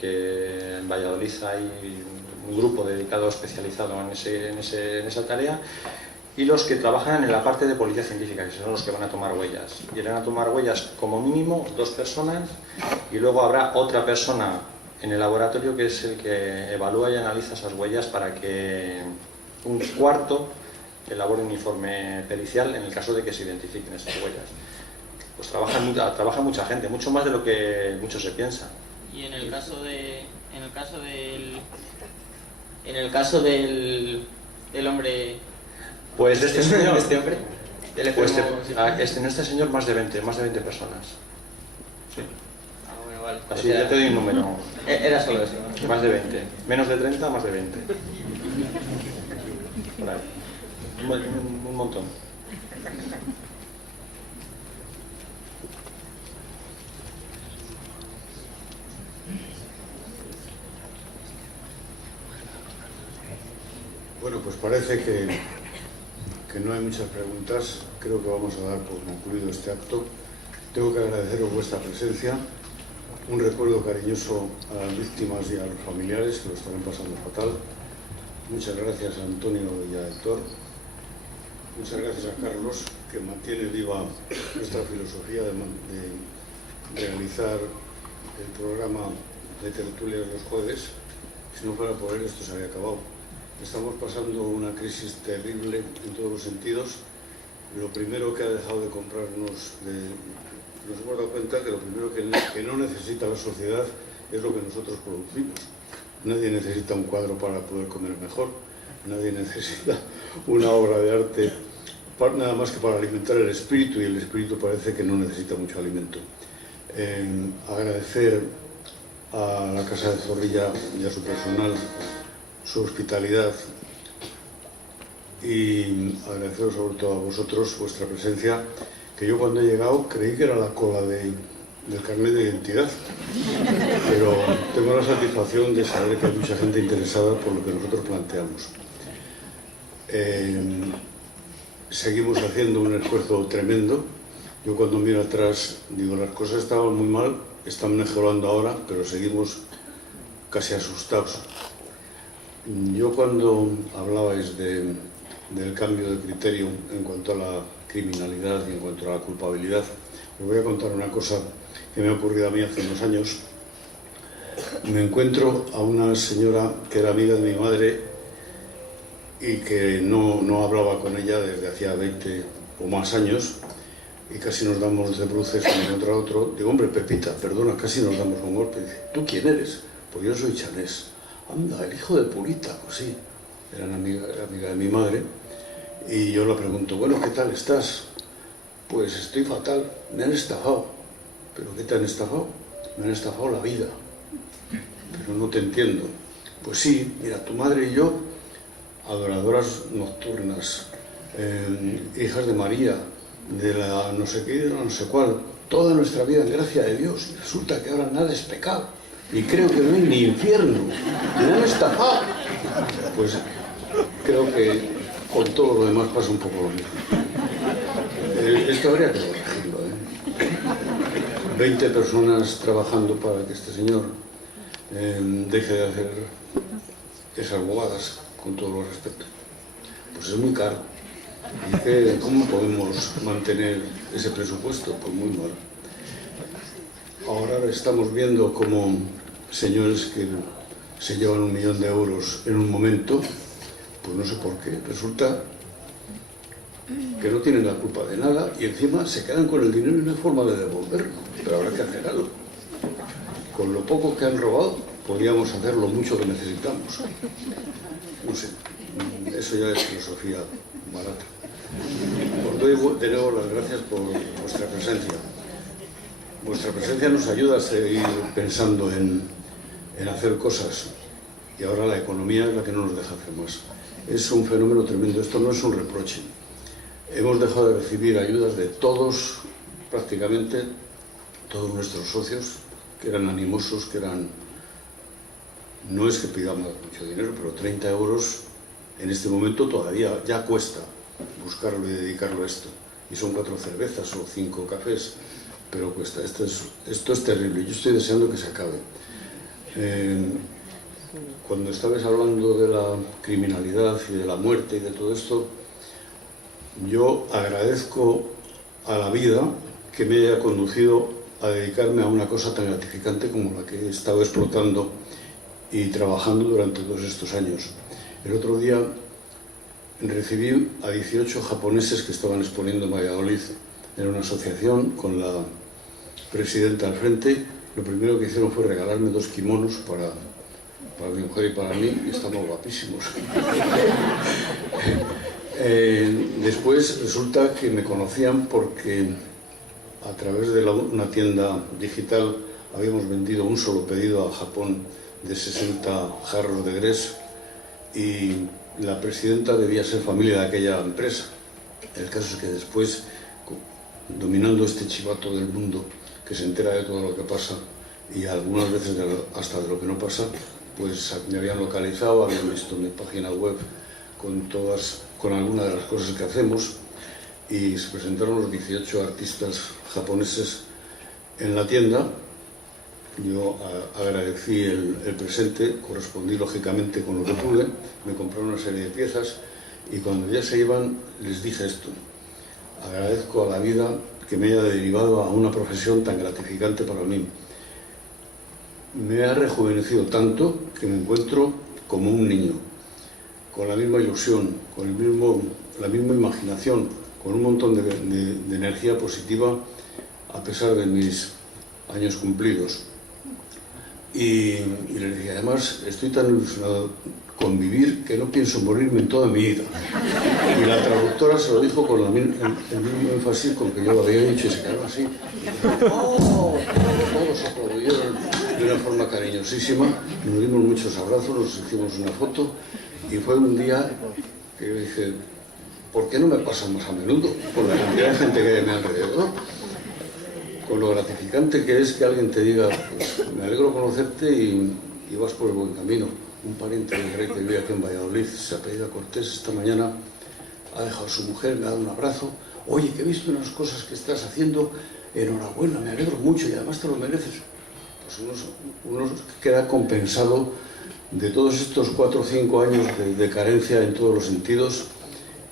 que en Valladolid hay un grupo dedicado especializado en esa tarea, y los que trabajan en la parte de policía científica, que son los que van a tomar huellas. Y van a tomar huellas como mínimo 2 personas, y luego habrá otra persona en el laboratorio que es el que evalúa y analiza esas huellas para que un cuarto elabore un informe pericial en el caso de que se identifiquen esas huellas. Pues trabaja mucha gente, mucho más de lo que mucho se piensa. Y en el caso del hombre, pues de este señor, hombre, en este señor más de 20 personas. Sí. Ah, bueno, vale. Así ya te doy un número. Era solo eso. Más de 20. Menos de 30, más de 20. Por ahí. Un montón. Bueno, pues parece que no hay muchas preguntas. Creo que vamos a dar por concluido este acto. Tengo que agradeceros vuestra presencia, un recuerdo cariñoso a las víctimas y a los familiares que lo estarán pasando fatal. Muchas gracias a Antonio y a Héctor. Muchas gracias a Carlos, que mantiene viva nuestra filosofía de realizar el programa de tertulias los jueves. Si no fuera por él, esto se habría acabado. Estamos pasando una crisis terrible en todos los sentidos. Lo primero que ha dejado de comprarnos, nos hemos dado cuenta que lo primero que no necesita la sociedad es lo que nosotros producimos. Nadie necesita un cuadro para poder comer mejor, nadie necesita una obra de arte nada más que para alimentar el espíritu, y el espíritu parece que no necesita mucho alimento. Agradecer a la Casa de Zorrilla y a su personal su hospitalidad, y agradeceros sobre todo a vosotros vuestra presencia, que yo cuando he llegado creí que era la cola del carnet de identidad, pero tengo la satisfacción de saber que hay mucha gente interesada por lo que nosotros planteamos. Seguimos haciendo un esfuerzo tremendo. Yo cuando miro atrás digo, las cosas estaban muy mal, están mejorando ahora, pero seguimos casi asustados. Yo cuando hablabais del cambio de criterio en cuanto a la criminalidad y en cuanto a la culpabilidad, os voy a contar una cosa que me ha ocurrido a mí hace unos años. Me encuentro a una señora que era amiga de mi madre y que no hablaba con ella desde hacía 20 o más años, y casi nos damos de bruces uno contra otro. Digo, hombre, Pepita, perdona, casi nos damos un golpe. Dice, ¿tú quién eres? Pues yo soy Chanés. Anda, el hijo de Purita. Pues sí, era amiga de mi madre. Y yo le pregunto, bueno, ¿qué tal estás? Pues estoy fatal, me han estafado. ¿Pero qué te han estafado? Me han estafado la vida. Pero no te entiendo. Pues sí, mira, tu madre y yo, adoradoras nocturnas, hijas de María, de la no sé qué, de la no sé cuál, toda nuestra vida en gracia de Dios, y resulta que ahora nada es pecado, y creo que no hay ni infierno, me han estafado. Pues creo que con todo lo demás pasa un poco lo mismo. Esto habría que corregirlo, 20 personas trabajando para que este señor deje de hacer esas bobadas, con todos los respetos. Pues es muy caro. ¿Y cómo podemos mantener ese presupuesto? Pues muy mal. Ahora estamos viendo como señores que se llevan 1 millón de euros en un momento, pues no sé por qué, resulta que no tienen la culpa de nada y encima se quedan con el dinero y no hay forma de devolverlo. Pero habrá que hacer algo. Con lo poco que han robado, podríamos hacer lo mucho que necesitamos. No sé, eso ya es filosofía barata. Os doy de nuevo las gracias por vuestra presencia. Vuestra presencia nos ayuda a seguir pensando en hacer cosas. y ahora la economía es la que no nos deja hacer más. Es un fenómeno tremendo, esto no es un reproche. Hemos dejado de recibir ayudas de todos, prácticamente todos nuestros socios, que eran animosos, que eran... No es que pidamos mucho dinero, pero 30 euros en este momento todavía ya cuesta buscarlo y dedicarlo a esto. Y son 4 cervezas o 5 cafés, pero cuesta. Esto es terrible. Yo estoy deseando que se acabe. Cuando estabais hablando de la criminalidad y de la muerte y de todo esto, yo agradezco a la vida que me haya conducido a dedicarme a una cosa tan gratificante como la que he estado explotando y trabajando durante todos estos años. El otro día recibí a 18 japoneses que estaban exponiendo en Valladolid en una asociación con la presidenta al frente. Lo primero que hicieron fue regalarme 2 kimonos para mi mujer y para mí, y estamos guapísimos. Después resulta que me conocían porque a través de una tienda digital habíamos vendido un solo pedido a Japón de 60 jarros de Grés y la presidenta debía ser familia de aquella empresa. El caso es que después, dominando este chivato del mundo que se entera de todo lo que pasa y algunas veces hasta de lo que no pasa, pues me habían localizado, habían visto mi página web con algunas de las cosas que hacemos y se presentaron los 18 artistas japoneses en la tienda. Yo agradecí el presente, correspondí lógicamente con lo que pude, me compraron una serie de piezas y cuando ya se iban les dije esto: agradezco a la vida que me haya derivado a una profesión tan gratificante para mí. Me ha rejuvenecido tanto que me encuentro como un niño, con la misma ilusión, con la misma imaginación, con un montón de energía positiva a pesar de mis años cumplidos. Y les dije, además, estoy tan ilusionado con vivir que no pienso morirme en toda mi vida. Y la traductora se lo dijo con el mismo énfasis con que yo lo había dicho y se quedó así. ¡Oh! Todos aplaudieron de una forma cariñosísima, nos dimos muchos abrazos, nos hicimos una foto y fue un día que yo dije, ¿por qué no me pasa más a menudo? Con la cantidad de gente que hay a mi alrededor. Con lo gratificante que es que alguien te diga, pues me alegro conocerte y vas por el buen camino. Un pariente del rey que vive aquí en Valladolid, se apellida Cortés, esta mañana ha dejado a su mujer, me ha dado un abrazo. Oye, que he visto unas cosas que estás haciendo, enhorabuena, me alegro mucho y además te lo mereces. Pues uno queda compensado de todos estos 4 o 5 años de carencia en todos los sentidos,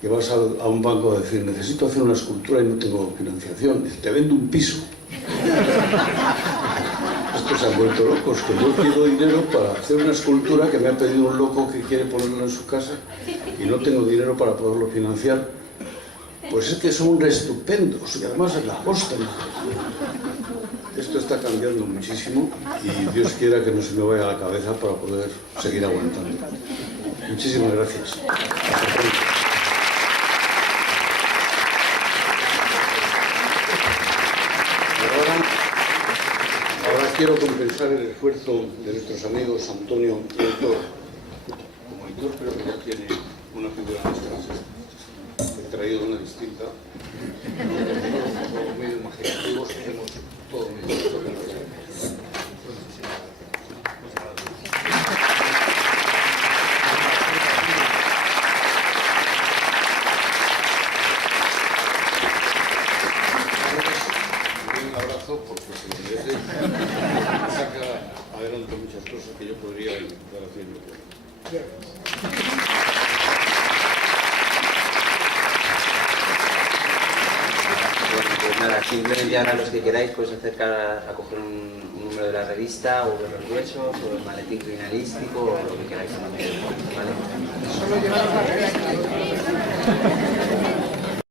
que vas a un banco a decir, necesito hacer una escultura y no tengo financiación, te vendo un piso. Estos se han vuelto locos, que yo pido dinero para hacer una escultura que me ha pedido un loco que quiere ponerla en su casa y no tengo dinero para poderlo financiar. Pues es que son estupendos y además es la costa. Esto está cambiando muchísimo y Dios quiera que no se me vaya a la cabeza para poder seguir aguantando. Muchísimas gracias. Ahora quiero compensar el esfuerzo de nuestros amigos Antonio y Héctor. Como Héctor creo que ya tiene una figura nuestra, he traído una distinta. Somos muy imaginativos, hacemos todo muy bien. Un abrazo porque se merece, saca adelante muchas cosas que yo podría estar haciendo. Pues nada, simplemente ahora los que queráis podéis acercar a coger un número de la revista o de los huesos o el maletín criminalístico o lo que queráis. ¿Vale? Solo llevar la revista.